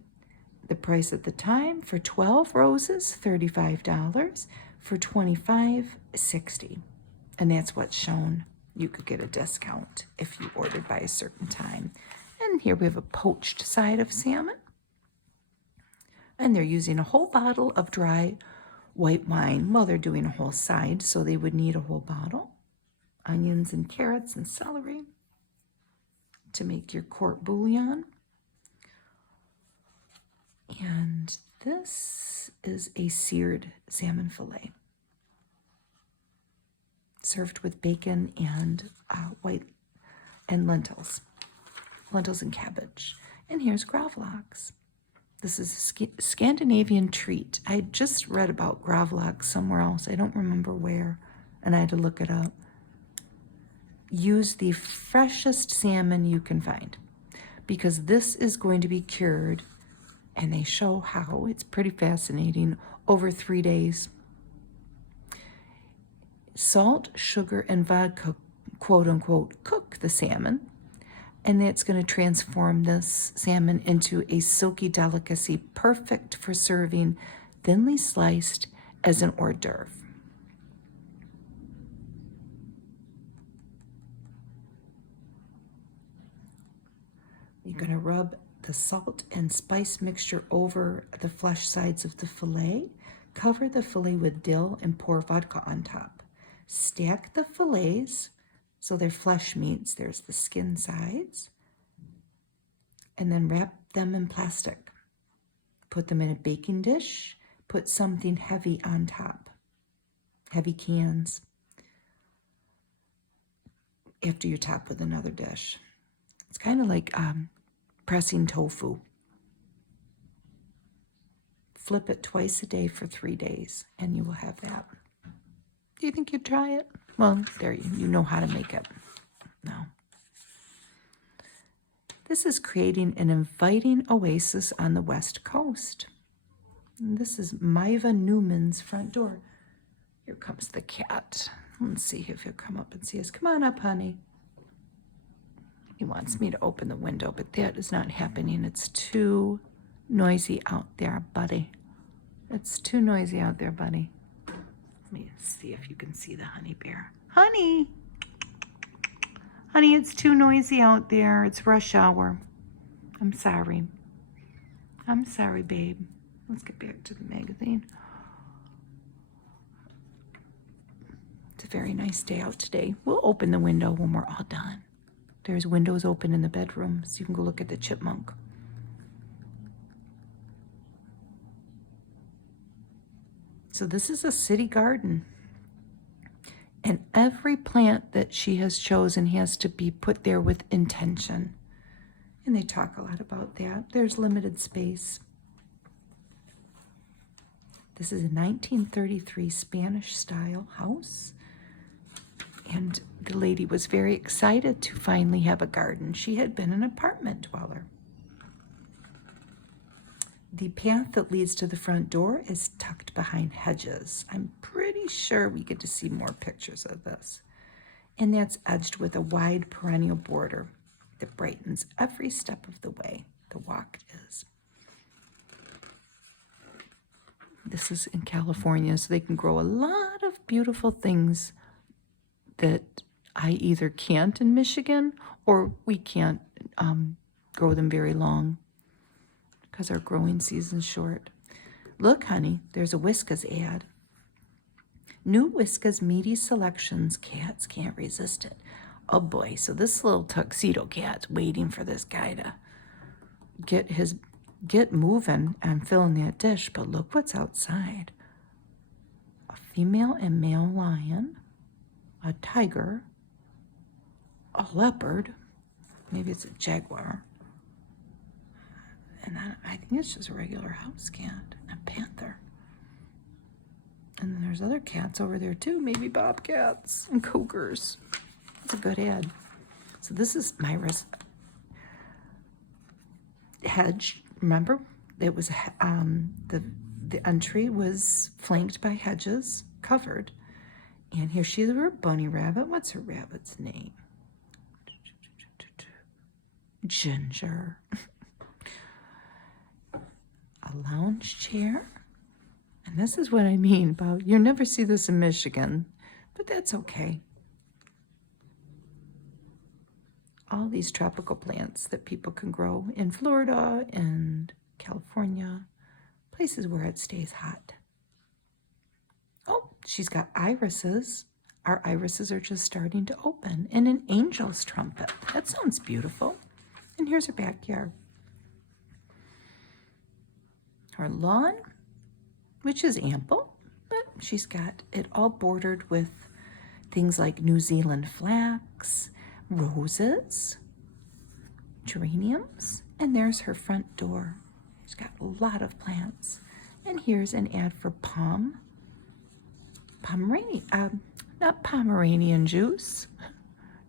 The price at the time for 12 roses, $35. For 25, $60. And that's what's shown. You could get a discount if you ordered by a certain time. And here we have a poached side of salmon. And they're using a whole bottle of dry white wine. Well, they're doing a whole side, so they would need a whole bottle. Onions and carrots and celery to make your court bouillon. And this is a seared salmon fillet, served with bacon and white and lentils and cabbage. And here's Gravlax. This is a Scandinavian treat. I just read about Gravlax somewhere else. I don't remember where, and I had to look it up. Use the freshest salmon you can find, because this is going to be cured, and they show how. It's pretty fascinating. Over 3 days. Salt, sugar, and vodka, quote unquote, cook the salmon, and that's going to transform this salmon into a silky delicacy, perfect for serving thinly sliced as an hors d'oeuvre. You're going to rub the salt and spice mixture over the flesh sides of the fillet. Cover the fillet with dill and pour vodka on top. Stack the fillets so they're flesh meats. There's the skin sides. And then wrap them in plastic. Put them in a baking dish. Put something heavy on top. Heavy cans. After you top with another dish. It's kind of like pressing tofu. Flip it twice a day for 3 days, and you will have that. Do you think you'd try it? Well, there you know how to make it. No. This is creating an inviting oasis on the West Coast. And this is Maiva Newman's front door. Here comes the cat. Let's see if he'll come up and see us. Come on up, honey. He wants me to open the window, but that is not happening. It's too noisy out there, buddy. It's too noisy out there, buddy. Let me see if you can see the honey bear. Honey! Honey, it's too noisy out there. It's rush hour. I'm sorry. I'm sorry, babe. Let's get back to the magazine. It's a very nice day out today. We'll open the window when we're all done. There's windows open in the bedroom, so you can go look at the chipmunk. So this is a city garden. And every plant that she has chosen has to be put there with intention. And they talk a lot about that. There's limited space. This is a 1933 Spanish-style house. And the lady was very excited to finally have a garden. She had been an apartment dweller. The path that leads to the front door is tucked behind hedges. I'm pretty sure we get to see more pictures of this. And that's edged with a wide perennial border that brightens every step of the way. The walk is. This is in California, so they can grow a lot of beautiful things that I either can't in Michigan, or we can't grow them very long because our growing season's short. Look, honey, there's a Whiskas ad. New Whiskas meaty selections. Cats can't resist it. Oh boy, so this little tuxedo cat's waiting for this guy to get moving and filling that dish. But look what's outside. A female and male lion, a tiger, a leopard, maybe it's a jaguar, and I think it's just a regular house cat, and a panther. And then there's other cats over there too, maybe bobcats and cougars. It's a good ad. So this is Myra's hedge. Remember, it was the entry was flanked by hedges, covered. And here she's her bunny rabbit. What's her rabbit's name? ginger. A lounge chair. And this is what I mean about, you never see this in Michigan, but that's okay. All these tropical plants that people can grow in Florida and California, places where it stays hot. Oh, she's got irises. Our irises are just starting to open. And an angel's trumpet. That sounds beautiful. And here's her backyard. Her lawn, which is ample, but she's got it all bordered with things like New Zealand flax, roses, geraniums, and there's her front door. She's got a lot of plants. And here's an ad for not Pomeranian juice.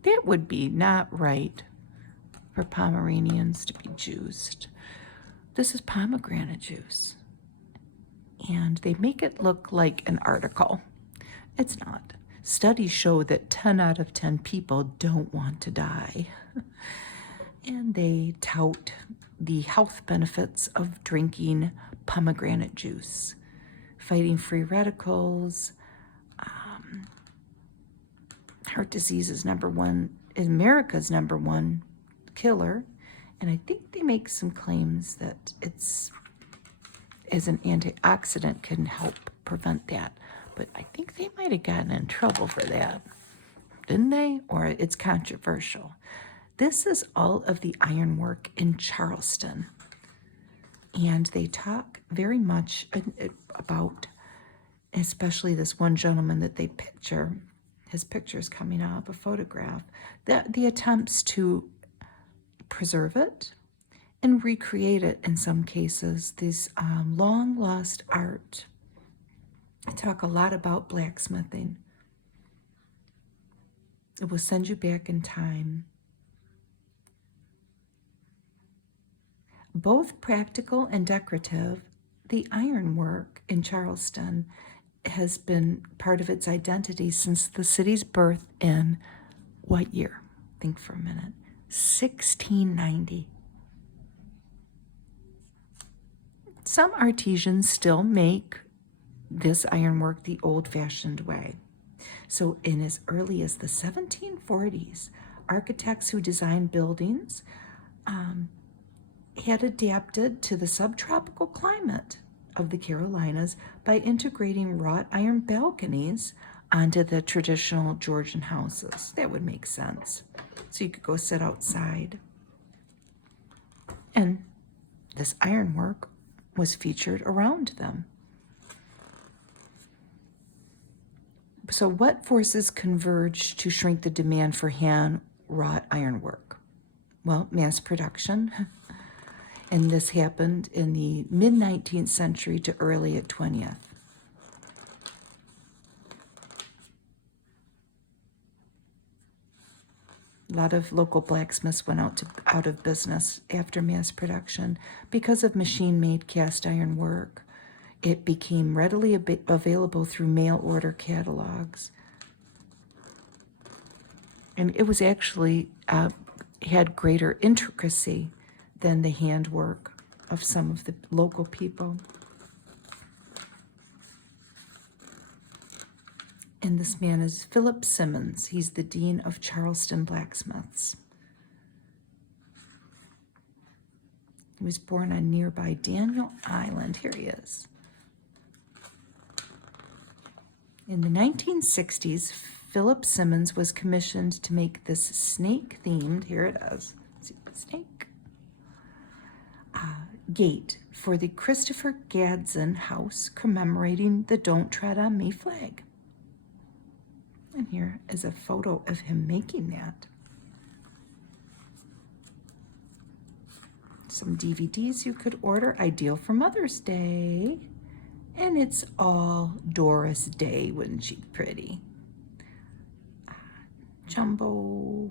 That would be not right for Pomeranians to be juiced. This is pomegranate juice. And they make it look like an article. It's not. Studies show that 10 out of 10 people don't want to die. And they tout the health benefits of drinking pomegranate juice, fighting free radicals. Heart disease is America's number one killer. And I think they make some claims that it's, as an antioxidant, can help prevent that. But I think they might have gotten in trouble for that, didn't they? Or it's controversial. This is all of the ironwork in Charleston. And they talk very much about, especially this one gentleman that they picture, his picture's coming up, a photograph, the attempts to preserve it and recreate it in some cases, these long lost art. I talk a lot about blacksmithing. It will send you back in time. Both practical and decorative, the ironwork in Charleston has been part of its identity since the city's birth in what year? Think for a minute. 1690. Some artisans still make this ironwork the old-fashioned way. So in as early as the 1740s, architects who designed buildings had adapted to the subtropical climate of the Carolinas by integrating wrought iron balconies onto the traditional Georgian houses. That would make sense. So you could go sit outside. And this ironwork was featured around them. So what forces converged to shrink the demand for hand-wrought ironwork? Well, mass production. And this happened in the mid-19th century to early 20th. A lot of local blacksmiths went out of business after mass production because of machine-made cast iron work. It became readily available through mail order catalogs. And it was actually had greater intricacy than the handwork of some of the local people. And this man is Philip Simmons. He's the dean of Charleston blacksmiths. He was born on nearby Daniel Island. Here he is. In the 1960s, Philip Simmons was commissioned to make this snake-themed, here it is, see, snake, gate for the Christopher Gadsden House commemorating the Don't Tread on Me flag. And here is a photo of him making that. Some DVDs you could order, ideal for Mother's Day. And it's all Doris Day, wouldn't she pretty? Jumbo,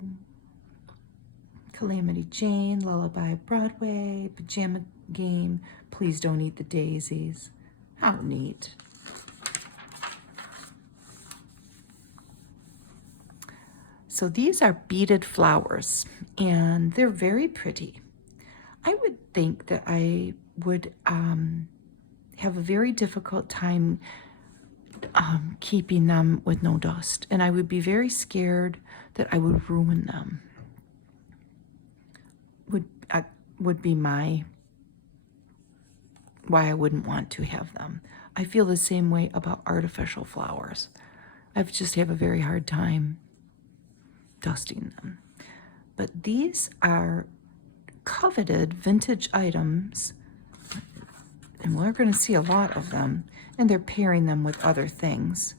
Calamity Jane, Lullaby Broadway, Pajama Game, Please Don't Eat the Daisies. How neat. So these are beaded flowers, and they're very pretty. I would think that I would have a very difficult time keeping them with no dust, and I would be very scared that I would ruin them. Would be my why I wouldn't want to have them. I feel the same way about artificial flowers. I just have a very hard time dusting them. But these are coveted vintage items, and we're going to see a lot of them, and they're pairing them with other things,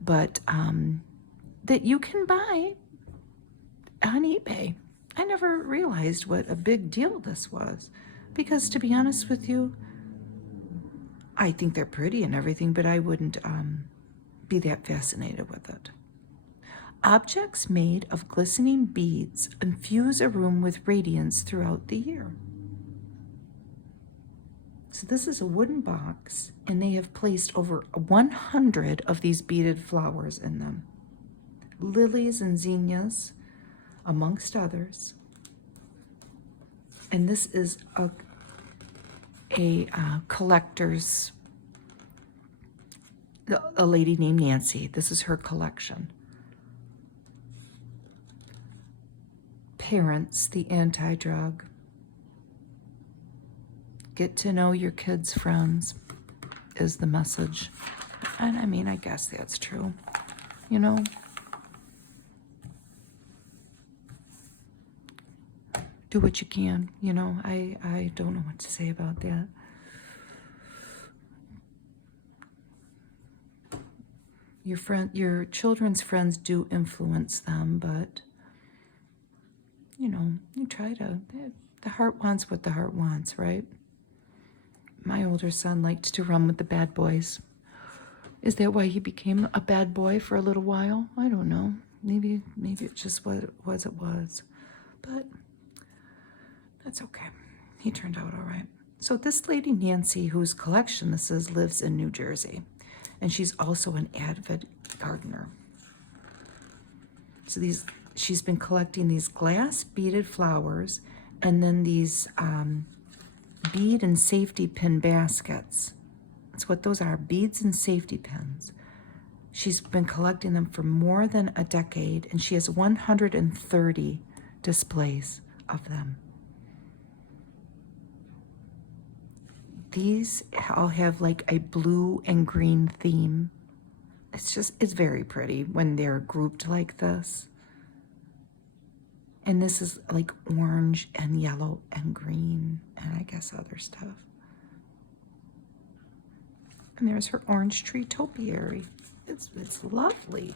but that you can buy on eBay. I never realized what a big deal this was, because to be honest with you, I think they're pretty and everything, but I wouldn't be that fascinated with it. Objects made of glistening beads infuse a room with radiance throughout the year. So this is a wooden box, and they have placed over 100 of these beaded flowers in them. Lilies and zinnias, amongst others. And this is a collector's, a lady named Nancy. This is her collection. Parents, the anti-drug. Get to know your kids' friends is the message. And I mean, I guess that's true, you know. Do what you can, you know. I don't know what to say about that. Your children's friends do influence them, but you know, you try to, the heart wants what the heart wants, right? My older son liked to run with the bad boys. Is that why he became a bad boy for a little while? I don't know. Maybe it's just what it was. But that's okay. He turned out all right. So this lady, Nancy, whose collection this is, lives in New Jersey. And she's also an avid gardener. So she's been collecting these glass beaded flowers and then these bead and safety pin baskets. That's what those are, beads and safety pins. She's been collecting them for more than a decade, and she has 130 displays of them. These all have like a blue and green theme. It's very pretty when they're grouped like this. And this is like orange and yellow and green and I guess other stuff. And there's her orange tree topiary. It's lovely.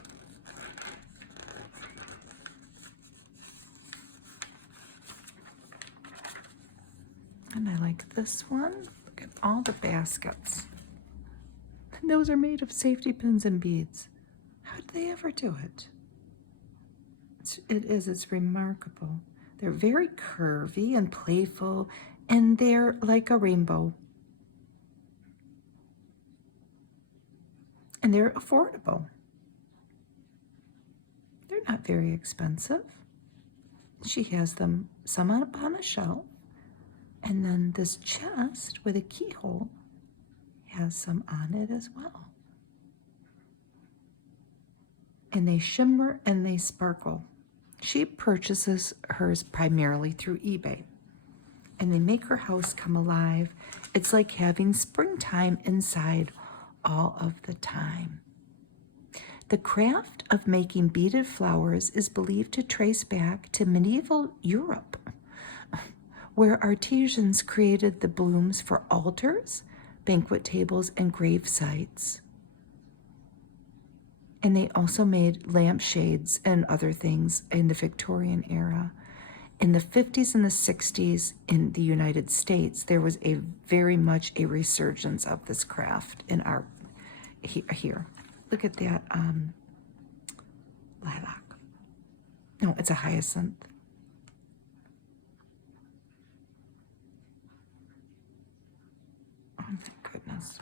And I like this one. Look at all the baskets. And those are made of safety pins and beads. How did they ever do it? It's remarkable. They're very curvy and playful, and they're like a rainbow. And they're affordable. They're not very expensive. She has them some up on a shelf, and then this chest with a keyhole has some on it as well. And they shimmer and they sparkle. She purchases hers primarily through eBay, and they make her house come alive. It's like having springtime inside all of the time. The craft of making beaded flowers is believed to trace back to medieval Europe, where artisans created the blooms for altars, banquet tables, and grave sites. And they also made lampshades and other things in the Victorian era. In the 50s and the 60s in the United States, there was very much a resurgence of this craft in art here. Look at that lilac. No, it's a hyacinth. Oh my goodness.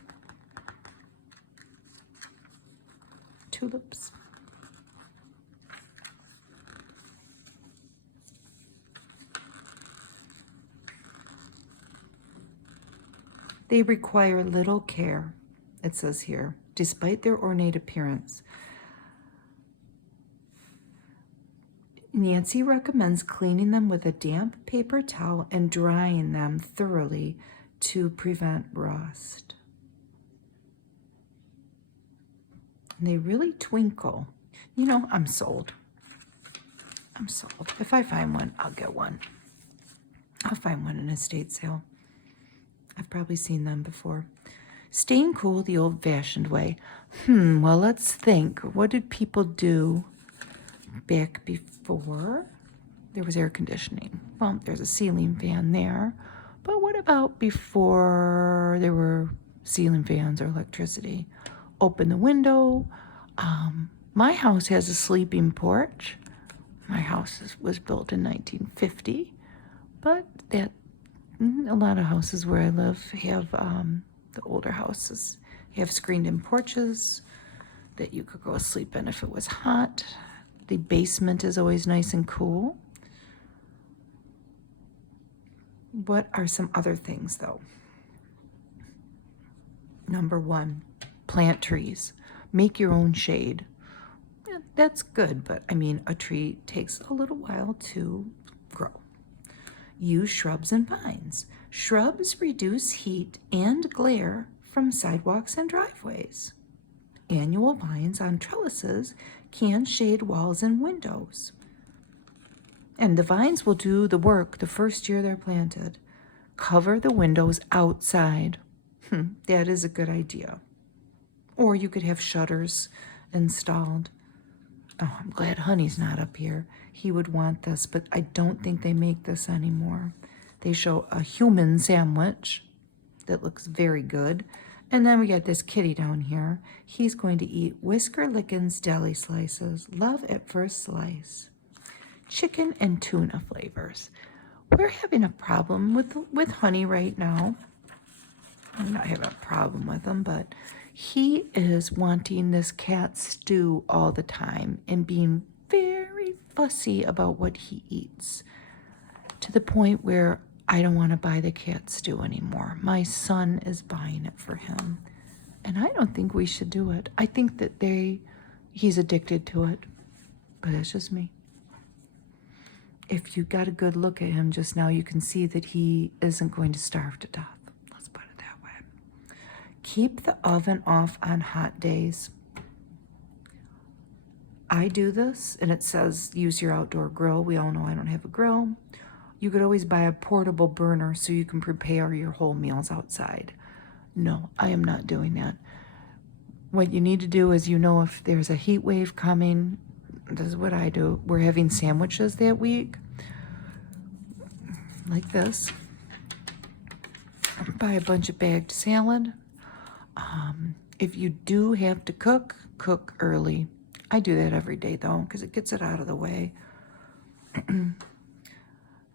Tulips. They require little care, it says here, despite their ornate appearance. Nancy recommends cleaning them with a damp paper towel and drying them thoroughly to prevent rust. And they really twinkle. You know, I'm sold. I'm sold. If I find one, I'll get one. I'll find one in a estate sale. I've probably seen them before. Staying cool the old-fashioned way. Well, let's think. What did people do back before there was air conditioning? Well, there's a ceiling fan there. But what about before there were ceiling fans or electricity? Open the window. My house has a sleeping porch. My house was built in 1950, but a lot of houses where I live have, the older houses have screened-in porches that you could go sleep in if it was hot. The basement is always nice and cool. What are some other things, though? Number 1, plant trees. Make your own shade. Yeah, that's good, but I mean, a tree takes a little while to grow. Use shrubs and vines. Shrubs reduce heat and glare from sidewalks and driveways. Annual vines on trellises can shade walls and windows. And the vines will do the work the first year they're planted. Cover the windows outside. That is a good idea. Or you could have shutters installed. Oh, I'm glad Honey's not up here. He would want this, but I don't think they make this anymore. They show a human sandwich that looks very good. And then we got this kitty down here. He's going to eat Whisker Lickin's deli slices. Love at first slice. Chicken and tuna flavors. We're having a problem with Honey right now. I'm not having a problem with him, but he is wanting this cat stew all the time and being very fussy about what he eats, to the point where I don't want to buy the cat stew anymore. My son is buying it for him, and I don't think we should do it. I think that he's addicted to it, but that's just me. If you got a good look at him just now, you can see that he isn't going to starve to death. Let's put it that way. Keep the oven off on hot days. I do this, and it says use your outdoor grill. We all know I don't have a grill. You could always buy a portable burner so you can prepare your whole meals outside. No, I am not doing that. What you need to do is, if there's a heat wave coming, this is what I do. We're having sandwiches that week, like this. Buy a bunch of bagged salad. If you do have to cook early. I do that every day, though, because it gets it out of the way.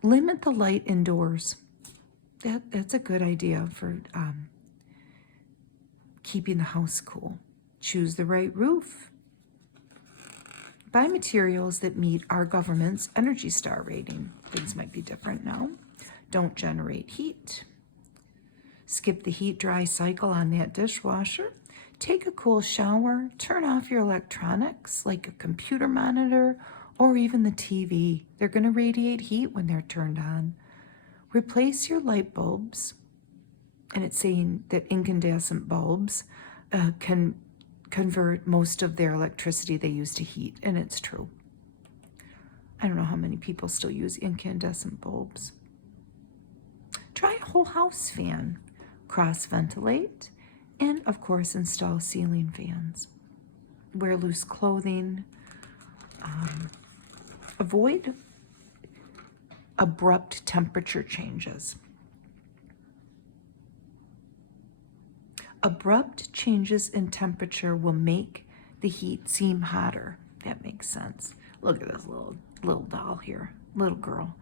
Limit the light indoors. That's a good idea for keeping the house cool. Choose the right roof. Buy materials that meet our government's Energy Star rating. Things might be different now. Don't generate heat. Skip the heat dry cycle on that dishwasher. Take a cool shower. Turn off your electronics like a computer monitor or even the TV. They're going to radiate heat when they're turned on. Replace your light bulbs. And it's saying that incandescent bulbs can convert most of their electricity they use to heat, and it's true. I don't know how many people still use incandescent bulbs. Try a whole house fan. Cross-ventilate, and of course install ceiling fans. Wear loose clothing. Avoid abrupt temperature changes. Abrupt changes in temperature will make the heat seem hotter. That makes sense. Look at this little doll here, little girl,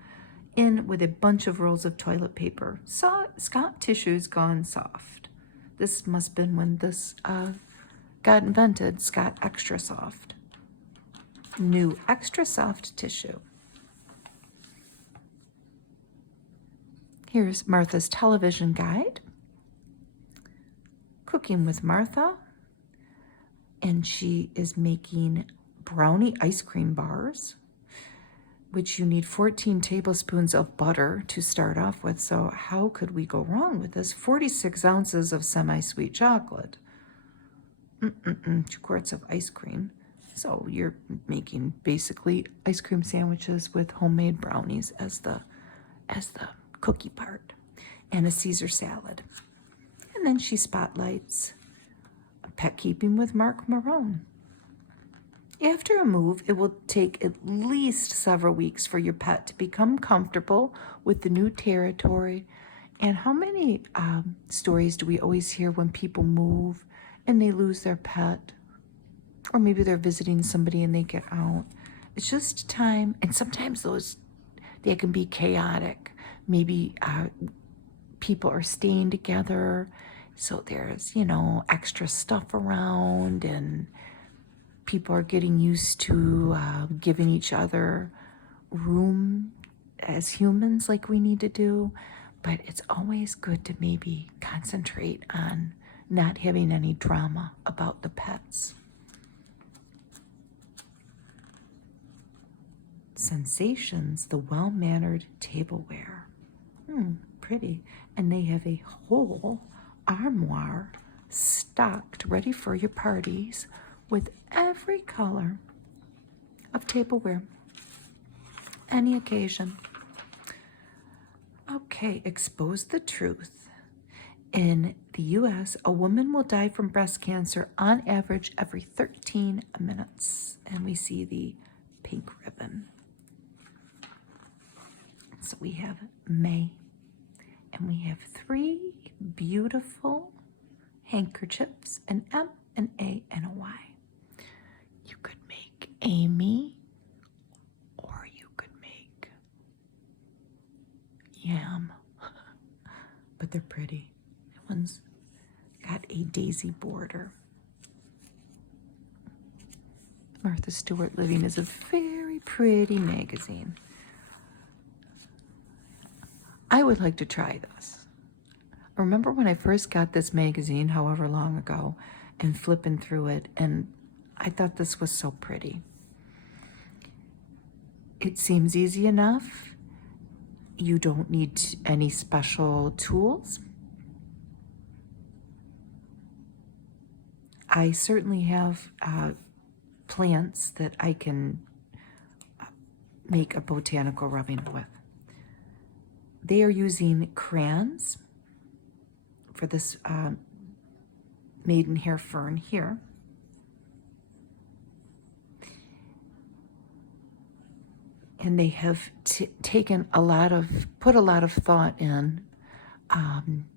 in with a bunch of rolls of toilet paper. Scott tissue's gone soft. This must have been when this got invented. Scott Extra Soft. New extra soft tissue. Here's Martha's television guide. Cooking with Martha, and she is making brownie ice cream bars, which you need 14 tablespoons of butter to start off with. So how could we go wrong with this? 46 ounces of semi-sweet chocolate. 2 quarts of ice cream. So you're making basically ice cream sandwiches with homemade brownies as the cookie part, and a Caesar salad. And then she spotlights pet keeping with Mark Moron. After a move, it will take at least several weeks for your pet to become comfortable with the new territory. And how many stories do we always hear when people move and they lose their pet? Or maybe they're visiting somebody and they get out. It's just time. And sometimes they can be chaotic. Maybe people are staying together, so there's, extra stuff around, and people are getting used to giving each other room as humans like we need to do. But it's always good to maybe concentrate on not having any drama about the pets. Sensations, the well-mannered tableware. Pretty. And they have a whole armoire stocked, ready for your parties, with every color of tableware. Any occasion. Okay, expose the truth. In the U.S., a woman will die from breast cancer on average every 13 minutes. And we see the pink ribbon. So we have May, and we have 3 beautiful handkerchiefs, an M, an A, and a Y. You could make Amy, or you could make Yam, but they're pretty. That one's got a daisy border. Martha Stewart Living is a very pretty magazine. I would like to try this. I remember when I first got this magazine, however long ago, and flipping through it, and I thought this was so pretty. It seems easy enough. You don't need any special tools. I certainly have plants that I can make a botanical rubbing with. They are using crayons for this maidenhair fern here. And they have put a lot of thought in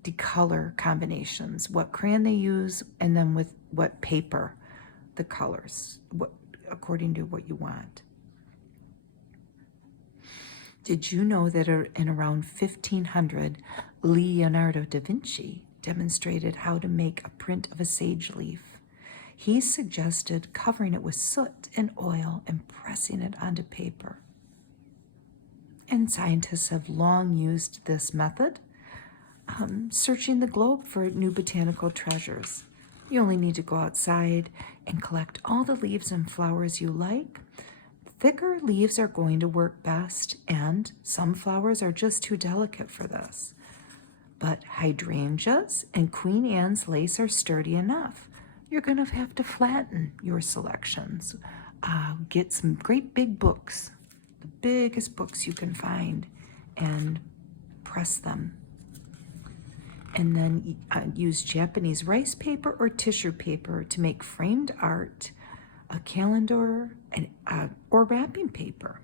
the color combinations, what crayon they use, and then with what paper, the colors, according to what you want. Did you know that in around 1500, Leonardo da Vinci demonstrated how to make a print of a sage leaf? He suggested covering it with soot and oil and pressing it onto paper. And scientists have long used this method, searching the globe for new botanical treasures. You only need to go outside and collect all the leaves and flowers you like. Thicker leaves are going to work best, and some flowers are just too delicate for this. But hydrangeas and Queen Anne's lace are sturdy enough. You're going to have to flatten your selections. Get some great big books, the biggest books you can find, and press them. And then use Japanese rice paper or tissue paper to make framed art, a calendar, or wrapping paper.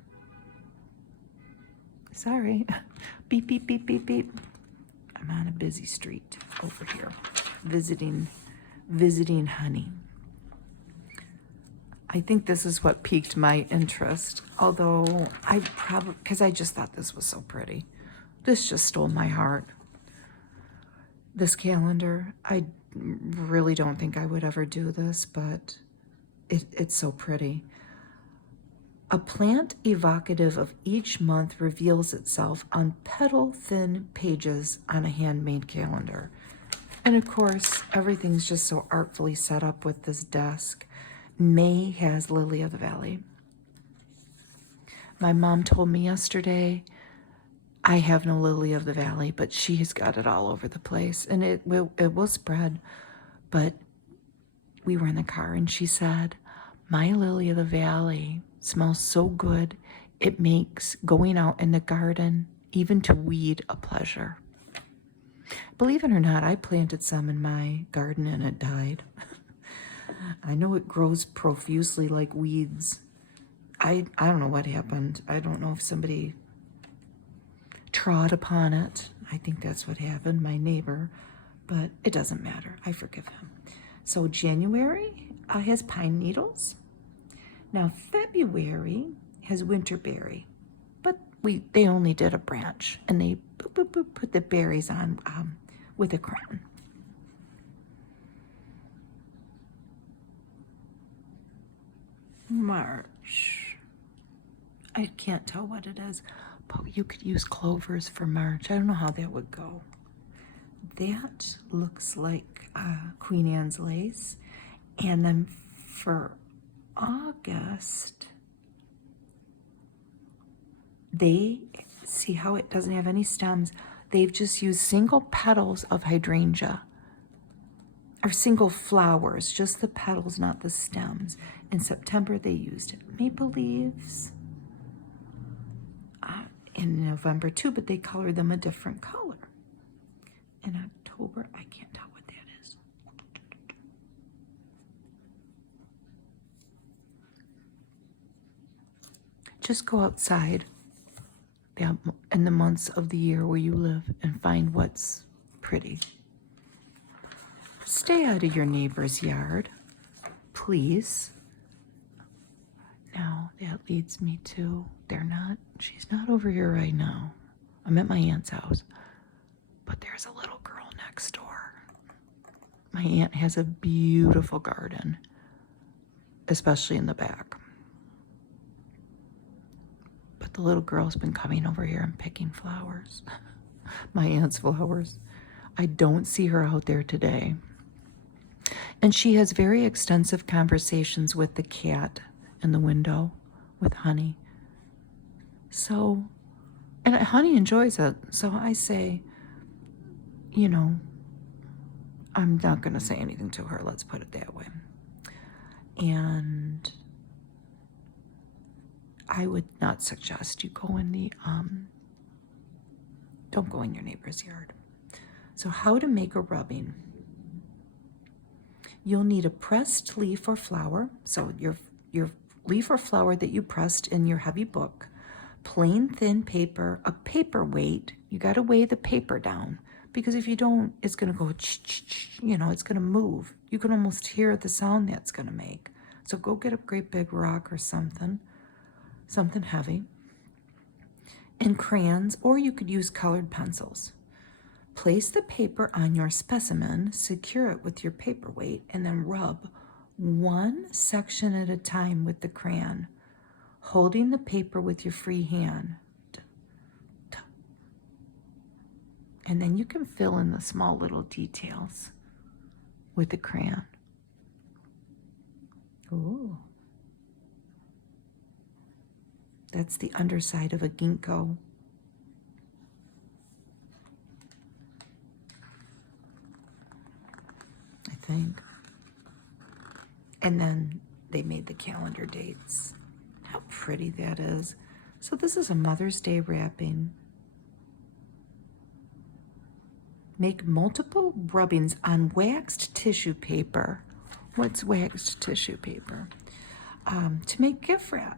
Sorry. Beep, beep, beep, beep, beep. I'm on a busy street over here, visiting honey. I think this is what piqued my interest, although because I just thought this was so pretty. This just stole my heart. This calendar, I really don't think I would ever do this, but it's so pretty. A plant evocative of each month reveals itself on petal-thin pages on a handmade calendar. And of course, everything's just so artfully set up with this desk. May has Lily of the Valley. My mom told me yesterday, I have no Lily of the Valley, but she has got it all over the place. And it will spread. But we were in the car and she said, my Lily of the Valley smells so good, it makes going out in the garden, even to weed, a pleasure. Believe it or not, I planted some in my garden and it died. I know it grows profusely like weeds. I don't know what happened. I don't know if somebody trod upon it. I think that's what happened, my neighbor. But it doesn't matter. I forgive him. So January has pine needles. Now February has winterberry. But they only did a branch. And they put the berries on with a crown. March. I can't tell what it is, but you could use clovers for March. I don't know how that would go. That looks like Queen Anne's lace. And then for August, they, see how it doesn't have any stems? They've just used single petals of hydrangea. Or single flowers, just the petals, not the stems. In September, they used maple leaves. In November, too, but they colored them a different color. In October, I can't tell what that is. Just go outside in the months of the year where you live and find what's pretty. Stay out of your neighbor's yard, please. Now that leads me to, she's not over here right now. I'm at my aunt's house, but there's a little girl next door. My aunt has a beautiful garden, especially in the back. But the little girl's been coming over here and picking flowers. My aunt's flowers. I don't see her out there today. And she has very extensive conversations with the cat in the window with Honey. So, and Honey enjoys it. So I say, you know, I'm not going to say anything to her. Let's put it that way. And I would not suggest you go in the, don't go in your neighbor's yard. So how to make a rubbing. You'll need a pressed leaf or flower. So your leaf or flower that you pressed in your heavy book, plain thin paper, a paperweight. You got to weigh the paper down because if you don't, it's going to go, you know, it's going to move. You can almost hear the sound that's going to make. So go get a great big rock or something heavy, and crayons, or you could use colored pencils. Place the paper on your specimen, secure it with your paperweight, and then rub one section at a time with the crayon, holding the paper with your free hand. And then you can fill in the small little details with the crayon. Ooh. That's the underside of a ginkgo. I think. And then they made the calendar dates. How pretty that is. So this is a Mother's Day wrapping. Make multiple rubbings on waxed tissue paper. What's waxed tissue paper? To make gift wrap.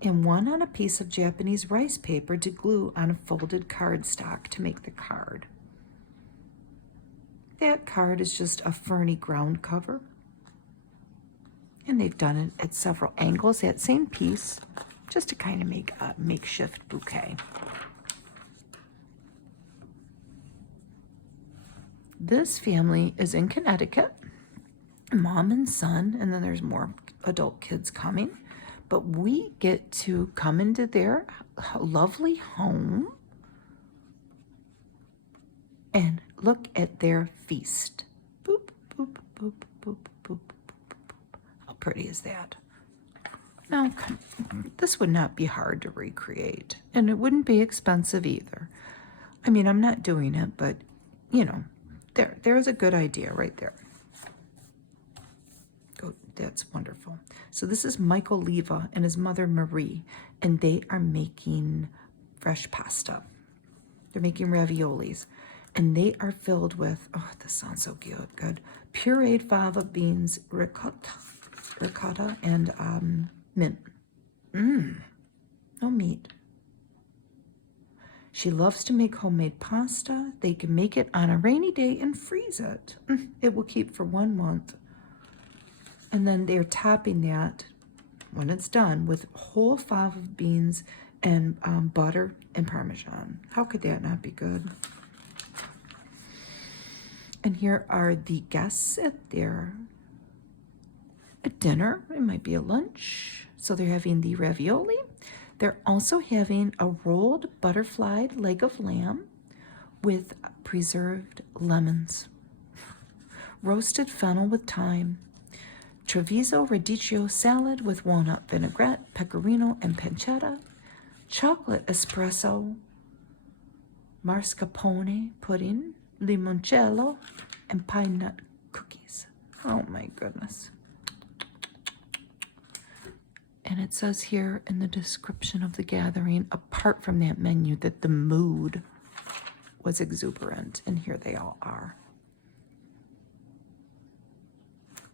And one on a piece of Japanese rice paper to glue on a folded cardstock to make the card. That card is just a ferny ground cover. And they've done it at several angles, that same piece, just to kind of make a makeshift bouquet. This family is in Connecticut, mom and son, and then there's more adult kids coming. But we get to come into their lovely home and look at their feast. Boop, boop, boop, boop, boop, boop, boop. How pretty is that? Now, this would not be hard to recreate, and it wouldn't be expensive either. I mean, I'm not doing it, but, you know, there's a good idea right there. Oh, that's wonderful. So this is Michael Leva and his mother Marie, and they are making fresh pasta. They're making raviolis, and they are filled with, oh, this sounds so good, pureed fava beans, ricotta, and mint. No meat. She loves to make homemade pasta. They can make it on a rainy day and freeze it. It will keep for 1 month. And then they're topping that, when it's done, with whole fava beans and butter and Parmesan. How could that not be good? And here are the guests at their dinner. It might be a lunch. So they're having the ravioli. They're also having a rolled butterflied leg of lamb with preserved lemons, roasted fennel with thyme, Treviso radicchio salad with walnut vinaigrette, pecorino, and pancetta, chocolate espresso, mascarpone pudding, limoncello, and pine nut cookies. Oh my goodness. And it says here in the description of the gathering, apart from that menu, that the mood was exuberant. And here they all are.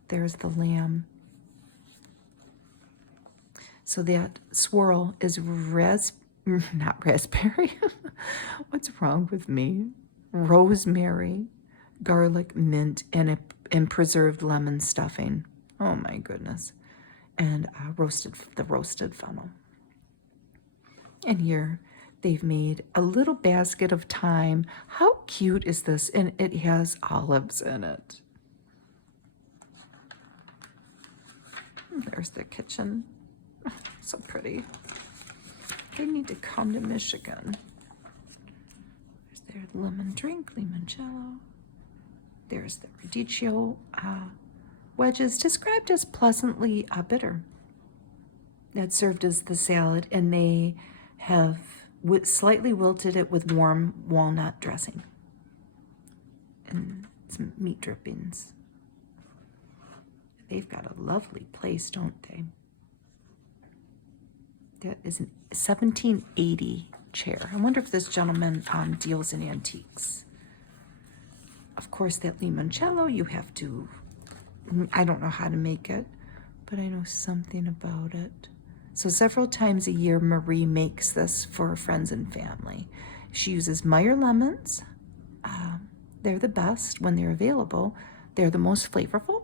There's the lamb. So that swirl is not raspberry. What's wrong with me? Rosemary, garlic, mint, and preserved lemon stuffing. Oh my goodness. And the roasted fennel. And here they've made a little basket of thyme. How cute is this? And it has olives in it. There's their kitchen. Oh, so pretty. They need to come to Michigan. There's their lemon drink, limoncello. There's the radicchio wedges, described as pleasantly bitter. That's served as the salad, and they have slightly wilted it with warm walnut dressing and some meat drippings. They've got a lovely place, don't they? That is a 1780 chair. I wonder if this gentleman deals in antiques. Of course, that limoncello, you have to, I don't know how to make it, but I know something about it. So several times a year, Marie makes this for friends and family. She uses Meyer lemons. They're the best when they're available. They're the most flavorful.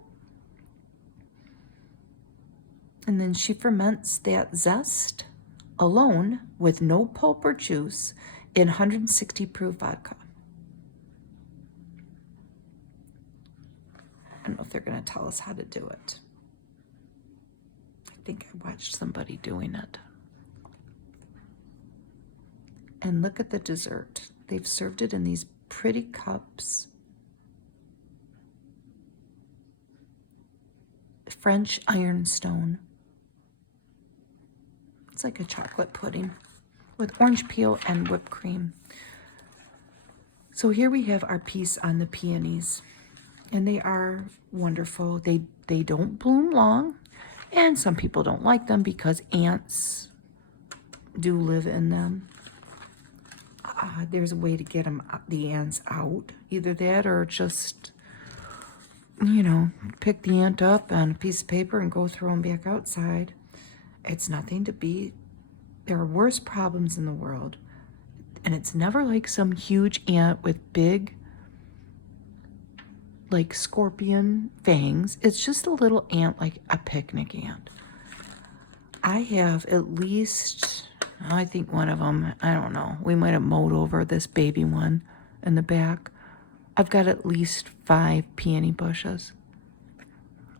And then she ferments that zest alone with no pulp or juice in 160 proof vodka. I don't know if they're going to tell us how to do it. I think I watched somebody doing it. And look at the dessert. They've served it in these pretty cups. French ironstone. It's like a chocolate pudding with orange peel and whipped cream. So here we have our piece on the peonies. And they are wonderful. They don't bloom long. And some people don't like them because ants do live in them. There's a way to get the ants out. Either that or just, you know, pick the ant up on a piece of paper and go throw them back outside. It's nothing to beat. There are worse problems in the world. And it's never like some huge ant with big, like scorpion fangs. It's just a little ant, like a picnic ant. I have at least, I think one of them, I don't know, we might have mowed over this baby one in the back. I've got at least 5 peony bushes.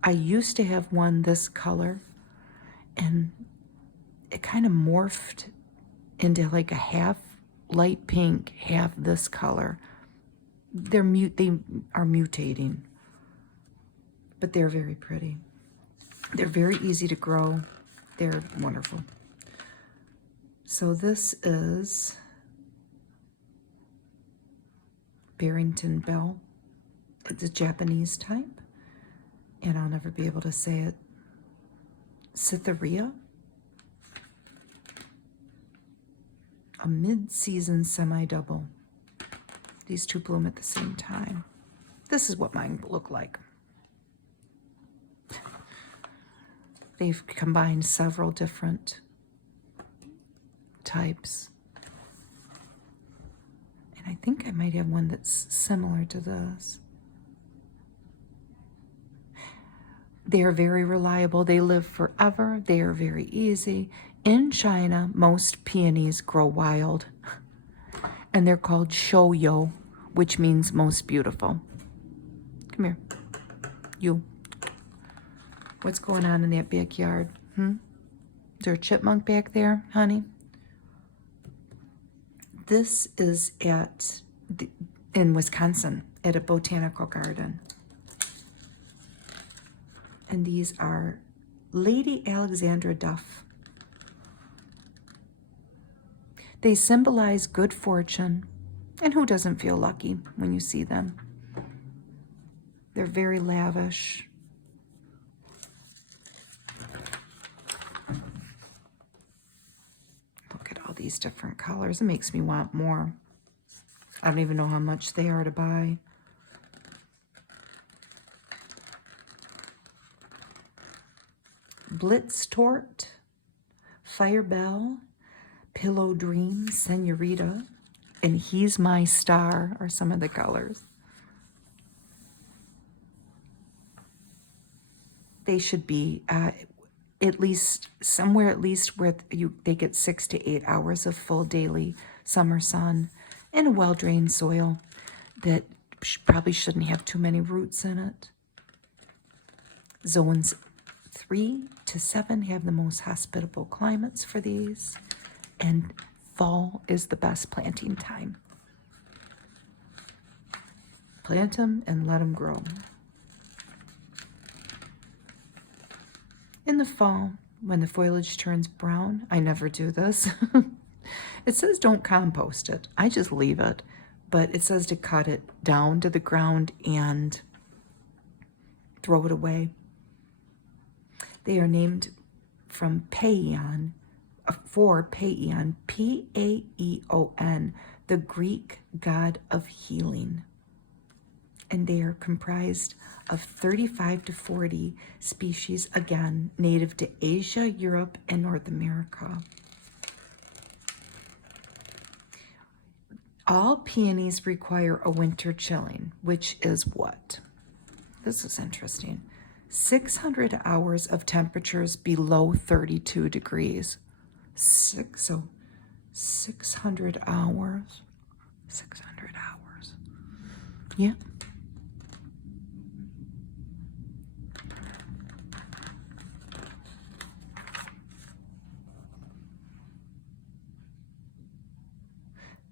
I used to have one this color, and it kind of morphed into like a half light pink, half this color. they are mutating, but they're very pretty. They're very easy to grow. They're wonderful. So this is Barrington Bell. It's a Japanese type, and I'll never be able to say it. Cytherea. A mid-season semi-double. These two bloom at the same time. This is what mine look like. They've combined several different types. And I think I might have one that's similar to this. They are very reliable. They live forever. They are very easy. In China, most peonies grow wild, and they're called shoyo, which means most beautiful. Come here. You. What's going on in that backyard? Is there a chipmunk back there, honey? This is in Wisconsin at a botanical garden. And these are Lady Alexandra Duff. They symbolize good fortune, and who doesn't feel lucky when you see them? They're very lavish. Look at all these different colors. It makes me want more. I don't even know how much they are to buy. Blitztort, Firebell, Pillow Dream, Senorita, and He's My Star are some of the colors. They should be at least somewhere where they get 6 to 8 hours of full daily summer sun in a well-drained soil that probably shouldn't have too many roots in it. Zones 3 to 7 have the most hospitable climates for these, and fall is the best planting time. Plant them and let them grow. In the fall, when the foliage turns brown, I never do this. It says don't compost it. I just leave it, but it says to cut it down to the ground and throw it away. They are named from Paeon, for Paeon, P-A-E-O-N, the Greek god of healing. And they are comprised of 35 to 40 species, again, native to Asia, Europe, and North America. All peonies require a winter chilling, which is what? This is interesting. 600 hours of temperatures below 32 degrees. 600 hours. 600 hours. Yeah.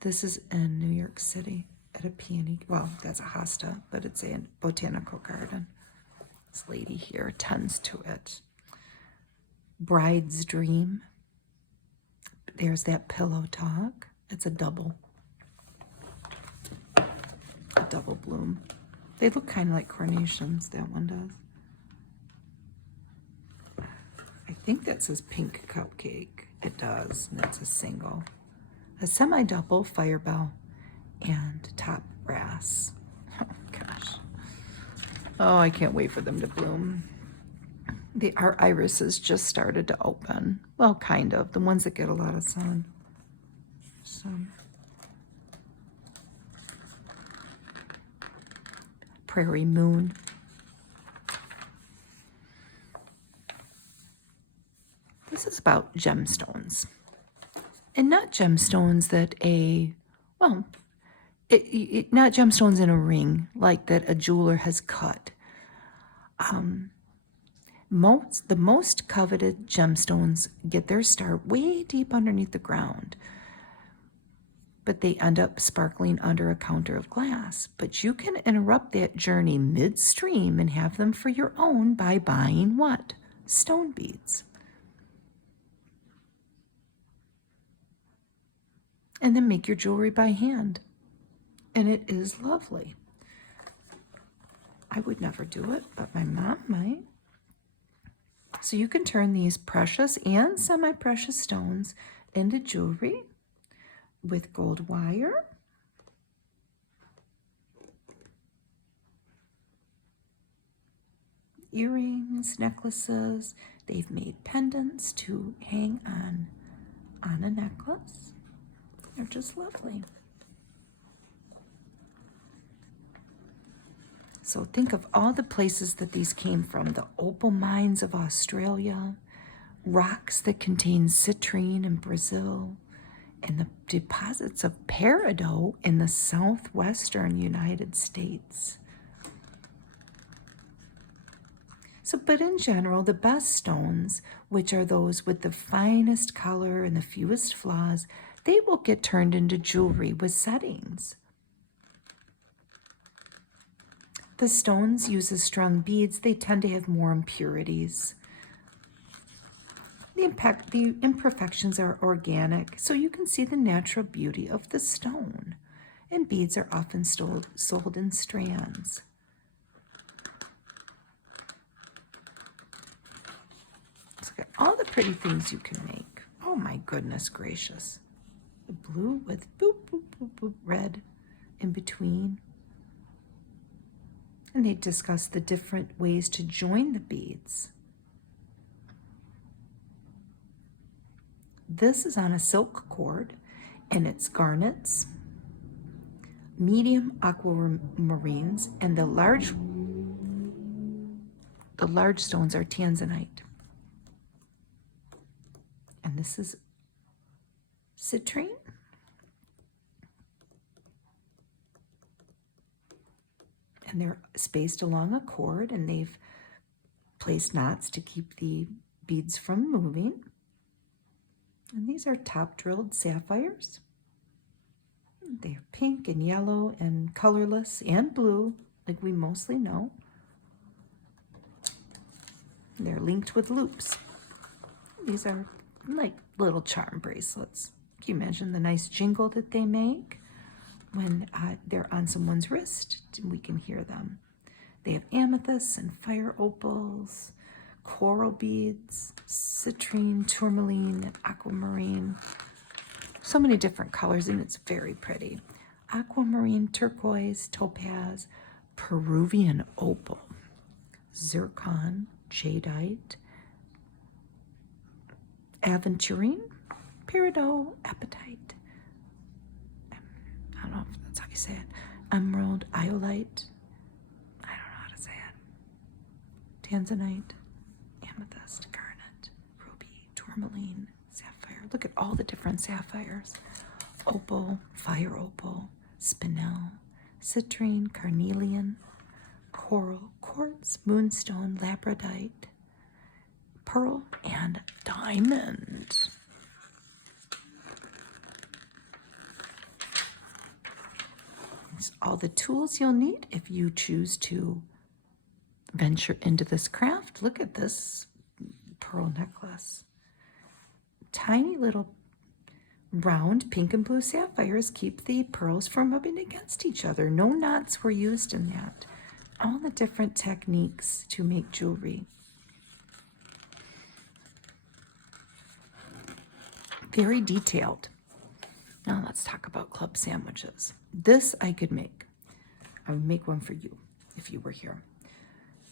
This is in New York City at a peony. Well, that's a hosta, but it's a botanical garden. This lady here tends to it. Bride's Dream. There's that Pillow Talk. It's a double bloom. They look kind of like carnations, that one does. I think that says Pink Cupcake. It does, and it's a single. A semi-double, Firebell, and Top Brass. Oh, gosh. Oh, I can't wait for them to bloom. Our irises just started to open. Well, kind of. The ones that get a lot of sun. So, Prairie Moon. This is about gemstones. And not gemstones that not gemstones in a ring like that a jeweler has cut. The most coveted gemstones get their start way deep underneath the ground. but they end up sparkling under a counter of glass. But you can interrupt that journey midstream and have them for your own by buying what? Stone beads. And then make your jewelry by hand. And it is lovely. I would never do it, but my mom might. So you can turn these precious and semi-precious stones into jewelry with gold wire, earrings, necklaces. They've made pendants to hang on a necklace. They're just lovely. So think of all the places that these came from. The opal mines of Australia, rocks that contain citrine in Brazil, and the deposits of peridot in the southwestern United States. So, but in general, the best stones, which are those with the finest color and the fewest flaws, they will get turned into jewelry with settings. The stones use as strung beads, they tend to have more impurities. The imperfections are organic, so you can see the natural beauty of the stone. And beads are often sold in strands. Look at all the pretty things you can make. Oh my goodness gracious. The blue with boop, boop, boop, boop, red in between. And they discuss the different ways to join the beads. This is on a silk cord, and it's garnets, medium aquamarines, and the large stones are tanzanite. And this is citrine. And they're spaced along a cord, and they've placed knots to keep the beads from moving. And these are top drilled sapphires. They're pink and yellow and colorless and blue, like we mostly know. They're linked with loops. These are like little charm bracelets. Can you imagine the nice jingle that they make when they're on someone's wrist? We can hear them. They have amethysts and fire opals, coral beads, citrine, tourmaline, and aquamarine. So many different colors, and it's very pretty. Aquamarine, turquoise, topaz, Peruvian opal, zircon, jadeite, aventurine, peridot, apatite. I don't know if that's how you say it. Emerald, iolite. I don't know how to say it. Tanzanite, amethyst, garnet, ruby, tourmaline, sapphire. Look at all the different sapphires. Opal, fire opal, spinel, citrine, carnelian, coral, quartz, moonstone, labradorite, pearl, and diamond. It's all the tools you'll need if you choose to venture into this craft. Look at this pearl necklace. Tiny little round pink and blue sapphires keep the pearls from rubbing against each other. No knots were used in that. All the different techniques to make jewelry. Very detailed. Now let's talk about club sandwiches. This I could make. I would make one for you if you were here.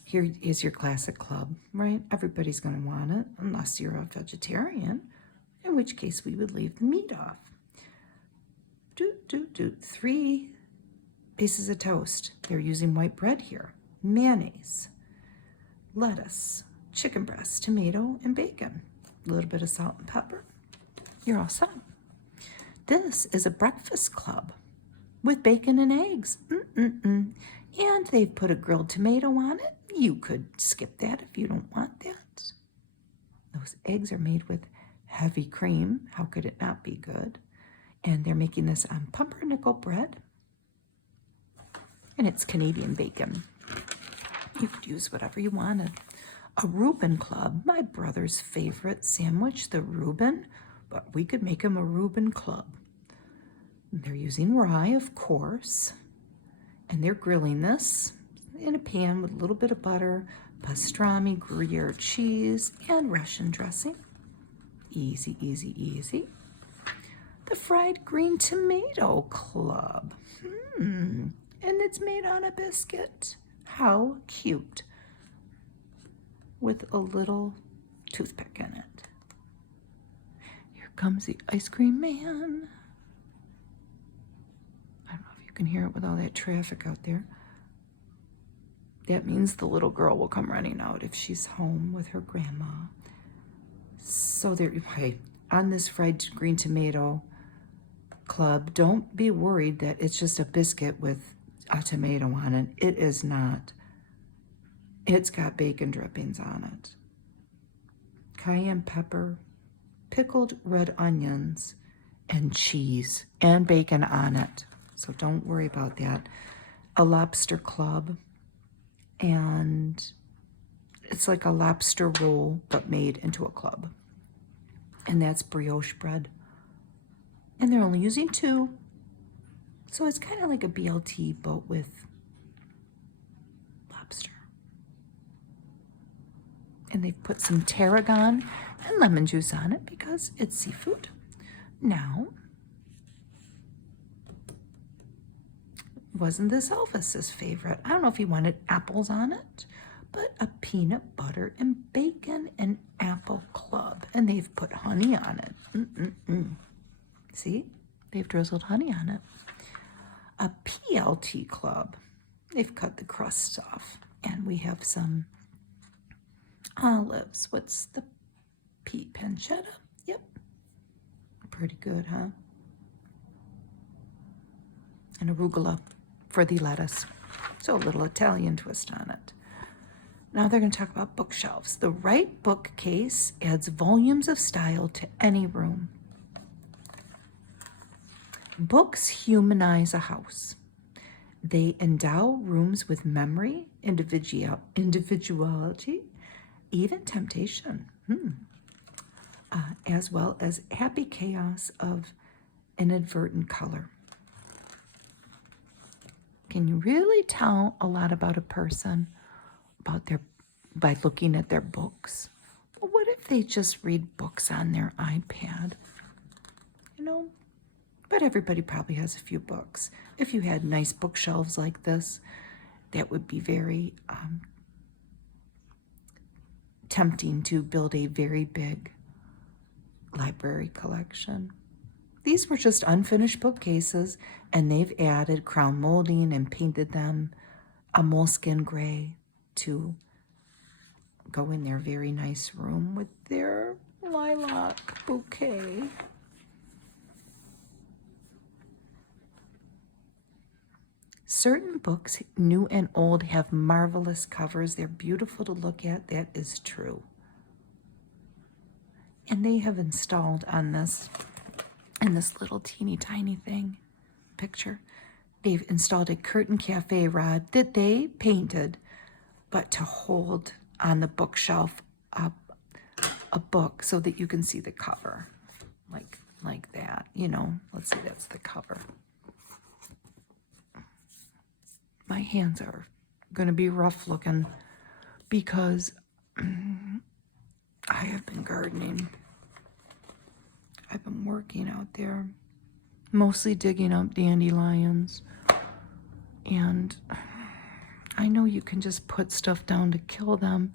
Here is your classic club, right? Everybody's going to want it unless you're a vegetarian, in which case we would leave the meat off. 3 pieces of toast. They're using white bread here. Mayonnaise, lettuce, chicken breast, tomato, and bacon. A little bit of salt and pepper. You're all set. This is a breakfast club with bacon and eggs. And they've put a grilled tomato on it. You could skip that if you don't want that. Those eggs are made with heavy cream. How could it not be good? And they're making this on pumpernickel bread. And it's Canadian bacon. You could use whatever you wanted. A Reuben Club, my brother's favorite sandwich, the Reuben, but we could make him a Reuben Club. They're using rye, of course, and they're grilling this in a pan with a little bit of butter, pastrami, Gruyere cheese, and Russian dressing. Easy, easy, easy. The Fried Green Tomato Club. And it's made on a biscuit. How cute. With a little toothpick in it. Here comes the ice cream man. I don't know if you can hear it with all that traffic out there. That means the little girl will come running out if she's home with her grandma. So there, hey, on this Fried Green Tomato Club, don't be worried that it's just a biscuit with a tomato on it. It is not. It's got bacon drippings on it. Cayenne pepper, pickled red onions, and cheese, and bacon on it. So don't worry about that. A lobster club, and it's like a lobster roll, but made into a club. And that's brioche bread. And they're only using 2. So it's kind of like a BLT, but with lobster. And they've put some tarragon and lemon juice on it because it's seafood. Now, wasn't this Elvis's favorite? I don't know if he wanted apples on it, but a peanut butter and bacon and apple club. And they've put honey on it. See? They've drizzled honey on it. A PLT club. They've cut the crusts off. And we have some olives. What's the P? Pancetta? Yep. Pretty good, huh? And arugula for the lettuce. So a little Italian twist on it. Now they're going to talk about bookshelves. The right bookcase adds volumes of style to any room. Books humanize a house. They endow rooms with memory, individuality, even temptation, as well as happy chaos of inadvertent color. Can you really tell a lot about a person by looking at their books? Well, what if they just read books on their iPad? You know? But everybody probably has a few books. If you had nice bookshelves like this, that would be very tempting to build a very big library collection. These were just unfinished bookcases, and they've added crown molding and painted them a moleskin gray to go in their very nice room with their lilac bouquet. Certain books, new and old, have marvelous covers. They're beautiful to look at. That is true. And they have installed on this, in this little teeny tiny thing, picture, they've installed a curtain cafe rod that they painted, but to hold on the bookshelf a book so that you can see the cover, like that, you know. Let's see, that's the cover. My hands are going to be rough looking because I have been gardening. I've been working out there, mostly digging up dandelions. And I know you can just put stuff down to kill them,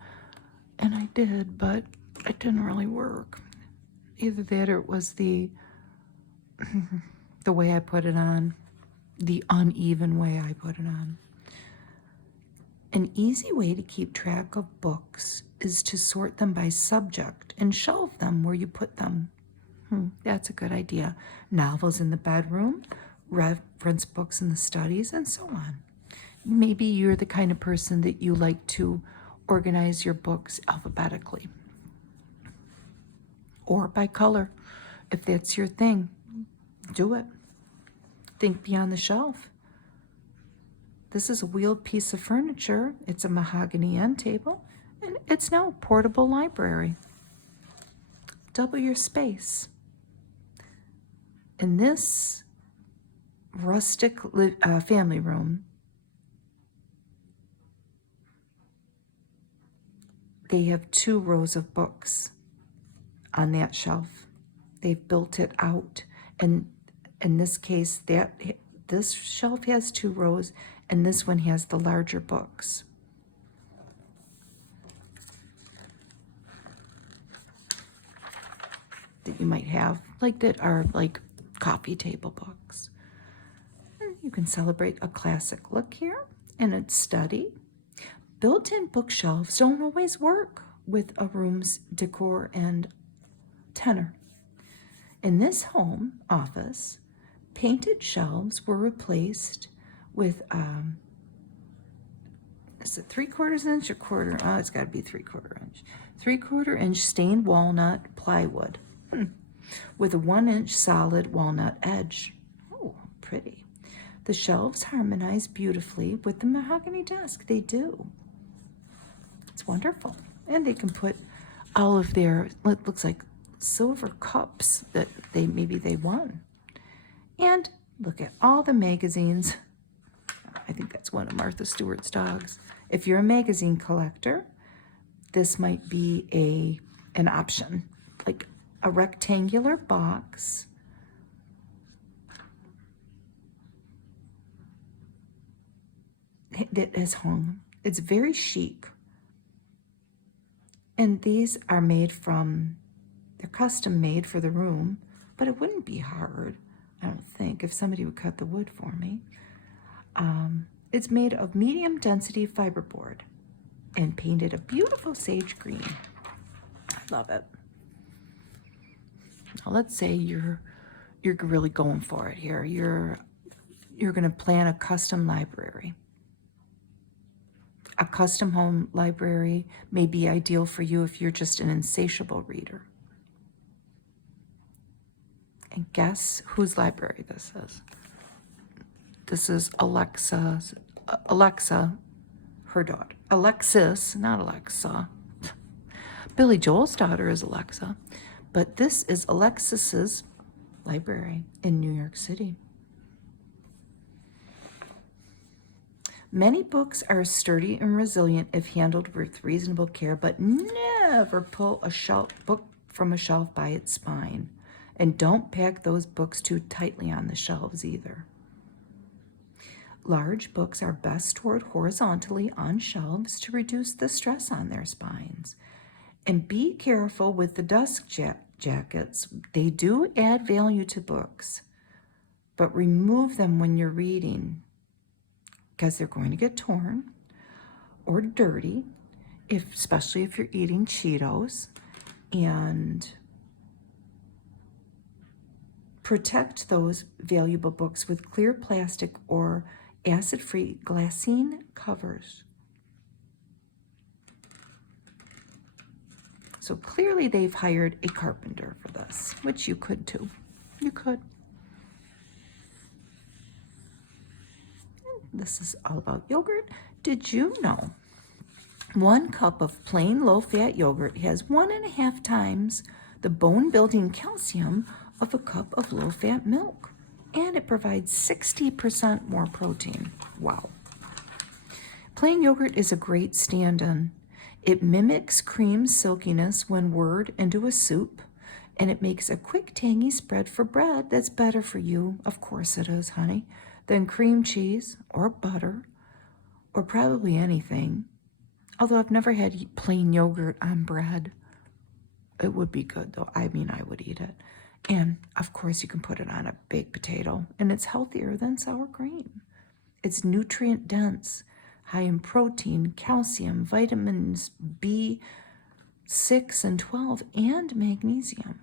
and I did, but it didn't really work. Either that or it was the way I put it on. The uneven way I put it on. An easy way to keep track of books is to sort them by subject and shelve them where you put them. That's a good idea. Novels in the bedroom, reference books in the studies, and so on. Maybe you're the kind of person that you like to organize your books alphabetically or by color, if that's your thing. Do it. Think beyond the shelf. This is a wheeled piece of furniture. It's a mahogany end table, and it's now a portable library. Double your space. In this rustic family room, they have 2 rows of books on that shelf. They've built it out, and in this case, this shelf has 2 rows, and this one has the larger books. That you might have, like that are like coffee table books. And you can celebrate a classic look here, and it's study. Built-in bookshelves don't always work with a room's decor and tenor. In this home office, painted shelves were replaced with, is it 3/4 inch or quarter? Oh, it's got to be 3/4 inch. 3/4 inch stained walnut plywood with a 1 inch solid walnut edge. Oh, pretty. The shelves harmonize beautifully with the mahogany desk. They do. It's wonderful. And they can put all of their, it looks like silver cups that maybe they won. And look at all the magazines. I think that's one of Martha Stewart's dogs. If you're a magazine collector, this might be an option. Like a rectangular box that is hung. It's very chic. And these are made from, they're custom made for the room, but it wouldn't be hard, I don't think, if somebody would cut the wood for me. It's made of medium density fiberboard and painted a beautiful sage green. I love it. Now let's say you're really going for it here. You're going to plan a custom library. A custom home library may be ideal for you if you're just an insatiable reader. And guess whose library this is? This is Alexa, her daughter. Alexis, not Alexa. Billy Joel's daughter is Alexa. But this is Alexis's library in New York City. Many books are sturdy and resilient if handled with reasonable care, but never pull a book from a shelf by its spine. And don't pack those books too tightly on the shelves either. Large books are best stored horizontally on shelves to reduce the stress on their spines. And be careful with the dust jackets. They do add value to books, but remove them when you're reading because they're going to get torn or dirty, especially if you're eating Cheetos. And protect those valuable books with clear plastic or acid-free glassine covers. So clearly they've hired a carpenter for this, which you could too. You could. This is all about yogurt. Did you know 1 cup of plain low-fat yogurt has 1.5 times the bone-building calcium of a cup of low-fat milk? And it provides 60% more protein. Wow. Plain yogurt is a great stand-in. It mimics cream silkiness when whirled into a soup, and it makes a quick, tangy spread for bread that's better for you, of course it is, honey, than cream cheese or butter or probably anything. Although I've never had plain yogurt on bread. It would be good, though. I mean, I would eat it. And, of course, you can put it on a baked potato, and it's healthier than sour cream. It's nutrient-dense, high in protein, calcium, vitamins B6 and 12, and magnesium.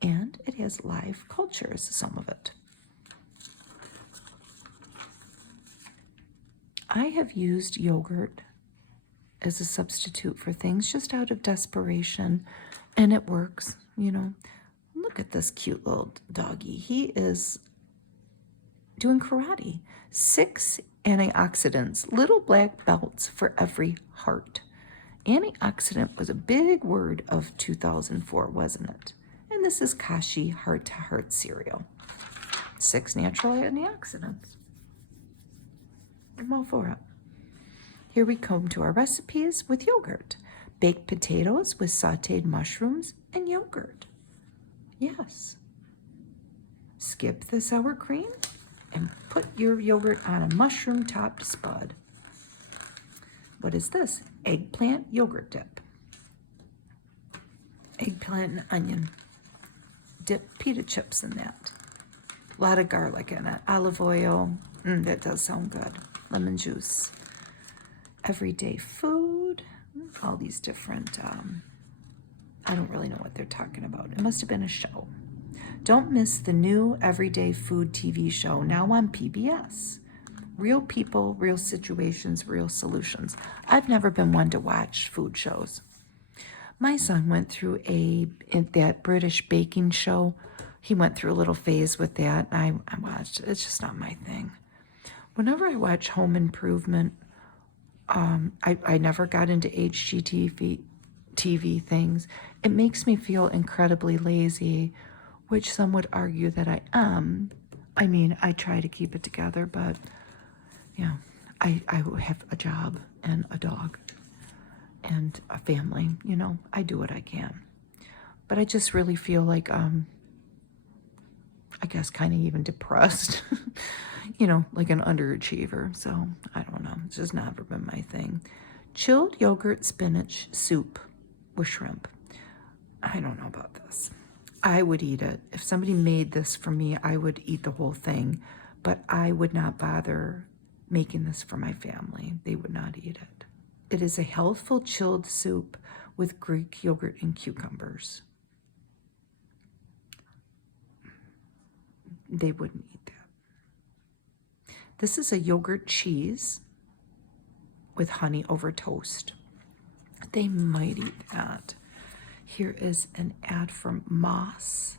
And it has live cultures, some of it. I have used yogurt as a substitute for things just out of desperation, and it works, you know. look at this cute little doggy. He is doing karate. 6 antioxidants, little black belts for every heart. Antioxidant was a big word of 2004, wasn't it? And this is Kashi Heart to Heart cereal. 6 natural antioxidants. I'm all for it. Here we come to our recipes with yogurt. Baked potatoes with sauteed mushrooms and yogurt. Yes. Skip the sour cream and put your yogurt on a mushroom-topped spud. What is this? Eggplant yogurt dip. Eggplant and onion. Dip pita chips in that. A lot of garlic in it. Olive oil. That does sound good. Lemon juice. Everyday food. All these different, I don't really know what they're talking about. It must have been a show. Don't miss the new Everyday Food TV show now on PBS. Real people, real situations, real solutions. I've never been one to watch food shows. My son went through that British baking show. He went through a little phase with that. I watched it. It's just not my thing. Whenever I watch home improvement, I never got into HGTV TV things. It makes me feel incredibly lazy, which some would argue that I am. I mean, I try to keep it together, but yeah, I have a job and a dog and a family, you know, I do what I can. But I just really feel like, I guess kind of even depressed, you know, like an underachiever. So I don't know. It's just never been my thing. Chilled yogurt spinach soup with shrimp. I don't know about this. I would eat it. If somebody made this for me, I would eat the whole thing, but I would not bother making this for my family. They would not eat it. It is a healthful chilled soup with Greek yogurt and cucumbers. They wouldn't eat that. This is a yogurt cheese with honey over toast. They might eat that. Here is an ad from Moss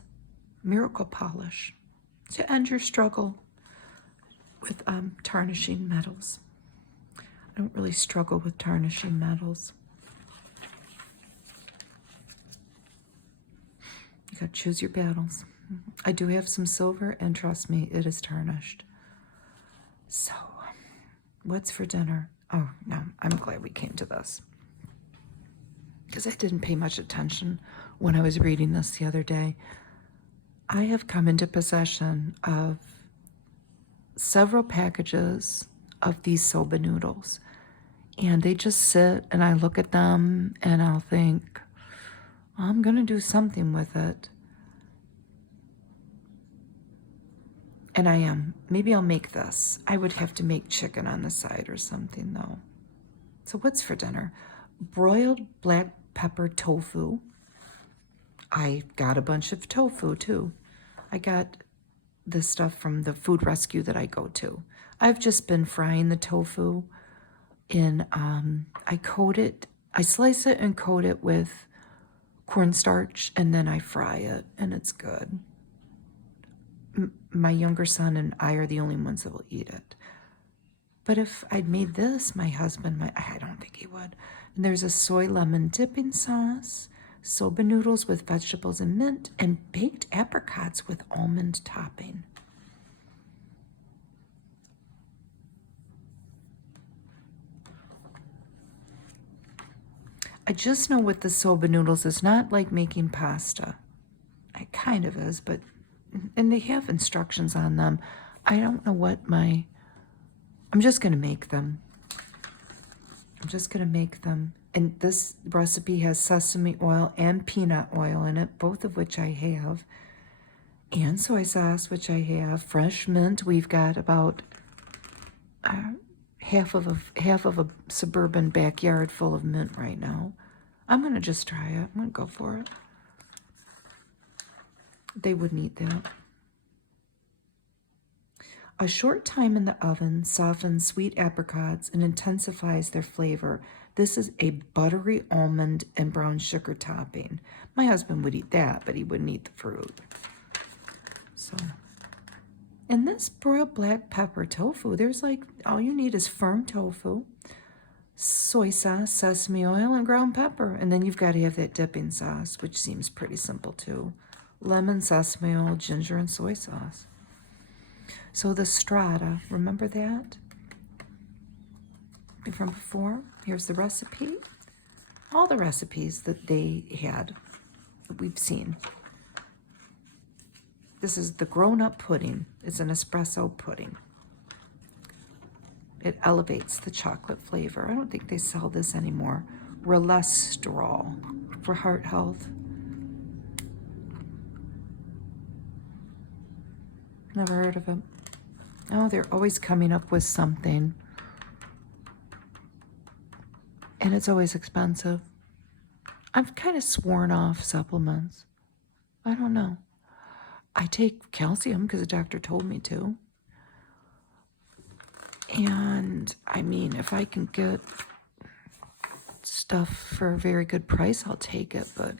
Miracle Polish to end your struggle with tarnishing metals. I don't really struggle with tarnishing metals. You gotta choose your battles. I do have some silver, and trust me, it is tarnished. So, what's for dinner? Oh, no, I'm glad we came to this, because I didn't pay much attention when I was reading this the other day. I have come into possession of several packages of these soba noodles, and they just sit, and I look at them, and I'll think, I'm going to do something with it. And I am. Maybe I'll make this. I would have to make chicken on the side or something, though. So what's for dinner? Broiled black pepper tofu. I got a bunch of tofu, too. I got this stuff from the food rescue that I go to. I've just been frying the tofu in, I slice it and coat it with cornstarch, and then I fry it, and it's good. My younger son and I are the only ones that will eat it. But if I'd made this, my husband, I don't think he would. And there's a soy lemon dipping sauce, soba noodles with vegetables and mint, and baked apricots with almond topping. I just know with the soba noodles, it's not like making pasta. It kind of is, but, and they have instructions on them. I don't know what I'm just going to make them. And this recipe has sesame oil and peanut oil in it, both of which I have. And soy sauce, which I have. Fresh mint. We've got about half of a suburban backyard full of mint right now. I'm going to just try it. I'm going to go for it. They wouldn't eat that. A short time in the oven softens sweet apricots and intensifies their flavor, This is a buttery almond and brown sugar topping. My husband would eat that, but he wouldn't eat the fruit. So, and this broiled black pepper tofu, there's like, all you need is firm tofu, soy sauce, sesame oil, and ground pepper. And then you've got to have that dipping sauce, which seems pretty simple too. Lemon, sesame oil, ginger, and soy sauce. So the Strata, remember that from before? Here's the recipe. All the recipes that they had, that we've seen. This is the grown-up pudding. It's an espresso pudding. It elevates the chocolate flavor. I don't think they sell this anymore. Cholesterol for heart health. Never heard of it. Oh, they're always coming up with something. And it's always expensive. I've kind of sworn off supplements. I don't know. I take calcium because the doctor told me to. And I mean, if I can get stuff for a very good price, I'll take it. But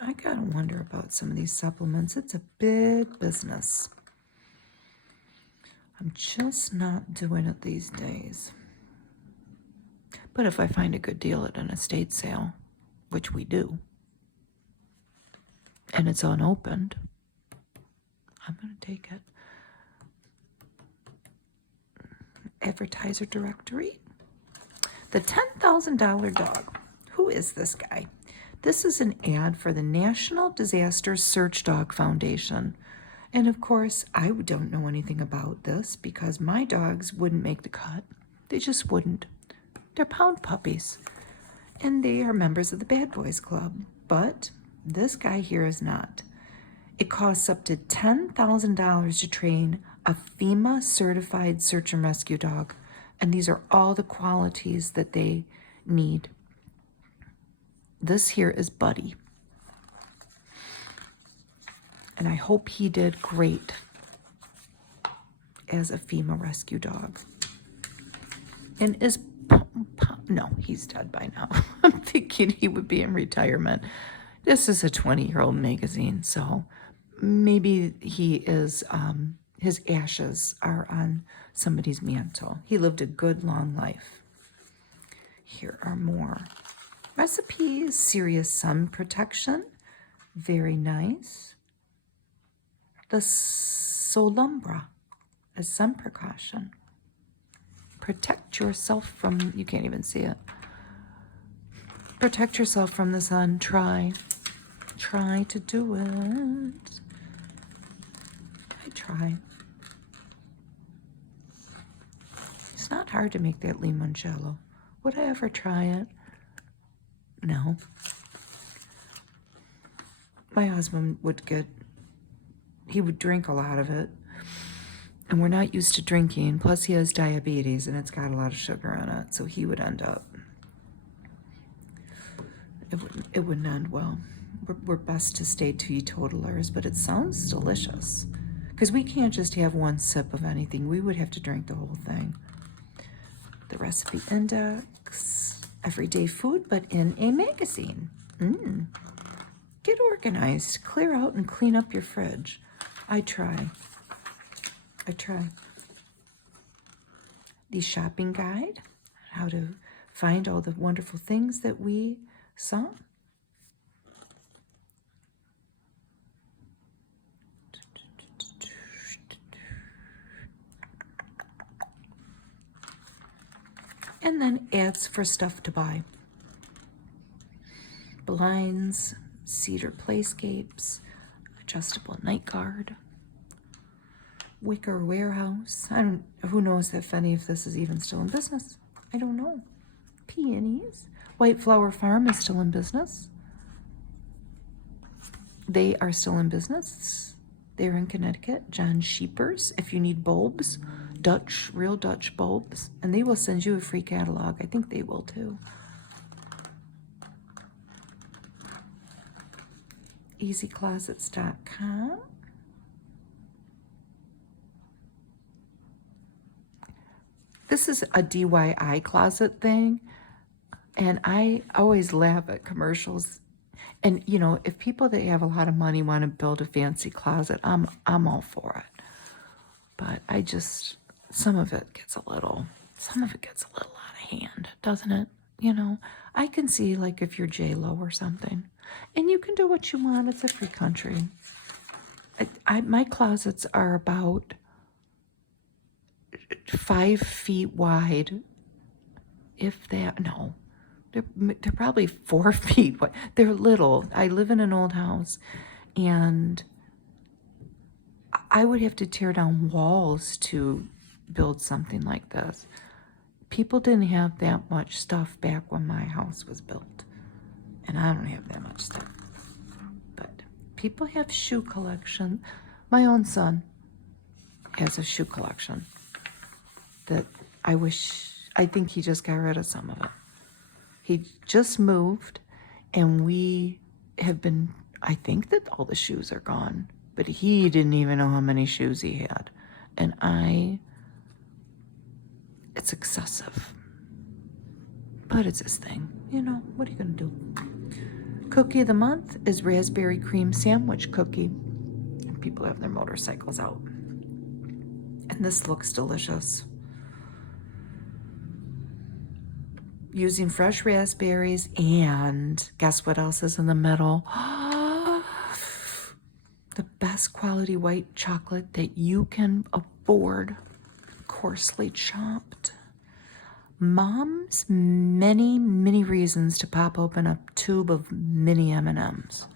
I gotta wonder about some of these supplements. It's a big business. I'm just not doing it these days. But if I find a good deal at an estate sale, which we do, and it's unopened, I'm going to take it. Advertiser directory. The $10,000 dog. Who is this guy? This is an ad for the National Disaster Search Dog Foundation. And of course, I don't know anything about this because my dogs wouldn't make the cut. They just wouldn't. They're pound puppies. And they are members of the Bad Boys Club. But this guy here is not. It costs up to $10,000 to train a FEMA certified search and rescue dog. And these are all the qualities that they need. This here is Buddy. And I hope he did great as a FEMA rescue dog. And is, no, he's dead by now. I'm thinking he would be in retirement. This is a 20-year-old magazine, so maybe he is, his ashes are on somebody's mantle. He lived a good, long life. Here are more recipes. Serious sun protection. Very nice. The Solumbra, a sun precaution. Protect yourself from, you can't even see it. Protect yourself from the sun. Try to do it. I try. It's not hard to make that limoncello. Would I ever try it? No. My husband would he would drink a lot of it. And we're not used to drinking. Plus he has diabetes and it's got a lot of sugar in it. So he would end up, it wouldn't end well. We're best to stay teetotalers, but it sounds delicious. Because we can't just have one sip of anything. We would have to drink the whole thing. The recipe index. Everyday food, but in a magazine. Get organized. Clear out and clean up your fridge. I try. The shopping guide. How to find all the wonderful things that we saw. And then ads for stuff to buy. Blinds, cedar playscapes, adjustable night guard, wicker warehouse. Who knows if any of this is even still in business? I don't know. Peonies. White Flower Farm is still in business. They are still in business. They're in Connecticut. John Sheepers, if you need bulbs, real Dutch bulbs, and they will send you a free catalog. I think they will too. EasyClosets.com. This is a DIY closet thing. And I always laugh at commercials. And, you know, if people that have a lot of money want to build a fancy closet, I'm all for it. But I just, some of it gets a little out of hand, doesn't it? You know, I can see, like, if you're J-Lo or something, and you can do what you want. It's a free country. My closets are about 5 feet wide, if that. No, they're probably 4 feet wide. They're little. I live in an old house, and I would have to tear down walls to build something like this. People didn't have that much stuff back when my house was built, and I don't have that much stuff. But people have shoe collection. My own son has a shoe collection that I think he just got rid of some of it. He just moved, and we have been, I think that all the shoes are gone, but he didn't even know how many shoes he had. And it's excessive. But it's his thing. You know, what are you going to do? Cookie of the month is raspberry cream sandwich cookie. And people have their motorcycles out. And this looks delicious. Using fresh raspberries, and guess what else is in the middle? The best quality white chocolate that you can afford, coarsely chopped. Mom's many, many reasons to pop open a tube of mini M&Ms.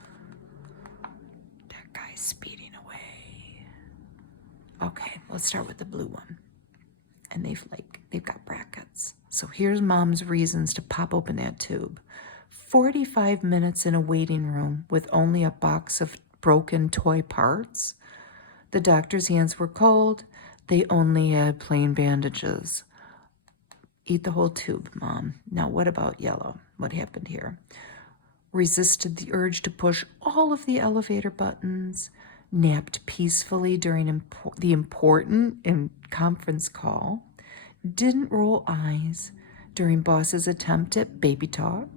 That guy's speeding away. Okay, let's start with the blue one. And they've got brackets. So here's Mom's reasons to pop open that tube. 45 minutes in a waiting room with only a box of broken toy parts. The doctor's hands were cold. They only had plain bandages. Eat the whole tube, Mom. Now what about yellow? What happened here? Resisted the urge to push all of the elevator buttons. Napped peacefully during the important conference call. Didn't roll eyes during boss's attempt at baby talk.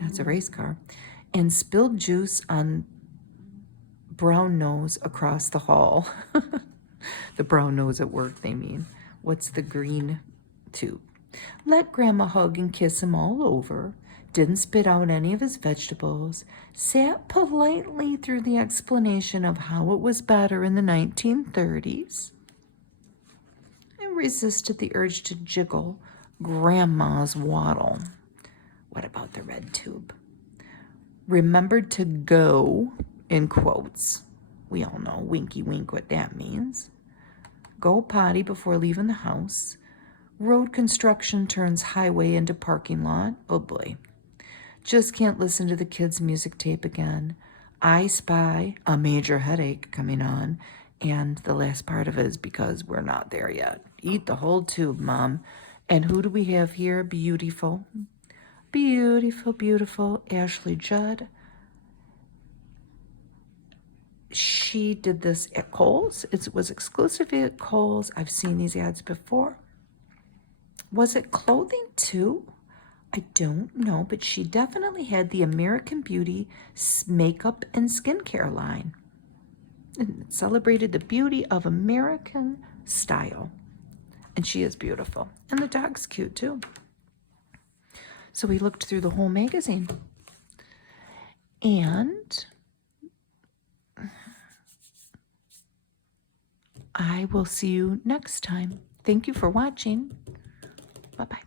That's a race car. And spilled juice on brown nose across the hall. The brown nose at work, they mean. What's the green tube? Let Grandma hug and kiss him all over. Didn't spit out any of his vegetables. Sat politely through the explanation of how it was better in the 1930s. And resisted the urge to jiggle Grandma's waddle. What about the red tube? Remembered to go, in quotes. We all know, winky wink, what that means. Go potty before leaving the house. Road construction turns highway into parking lot. Oh boy. Just can't listen to the kids' music tape again. I spy a major headache coming on. And the last part of it is because we're not there yet. Eat the whole tube, Mom. And who do we have here? Beautiful. Beautiful, beautiful Ashley Judd. She did this at Kohl's. It was exclusively at Kohl's. I've seen these ads before. Was it clothing too? I don't know, but she definitely had the American Beauty makeup and skincare line. And it celebrated the beauty of American style. And she is beautiful. And the dog's cute too. So we looked through the whole magazine. And I will see you next time. Thank you for watching. Bye-bye.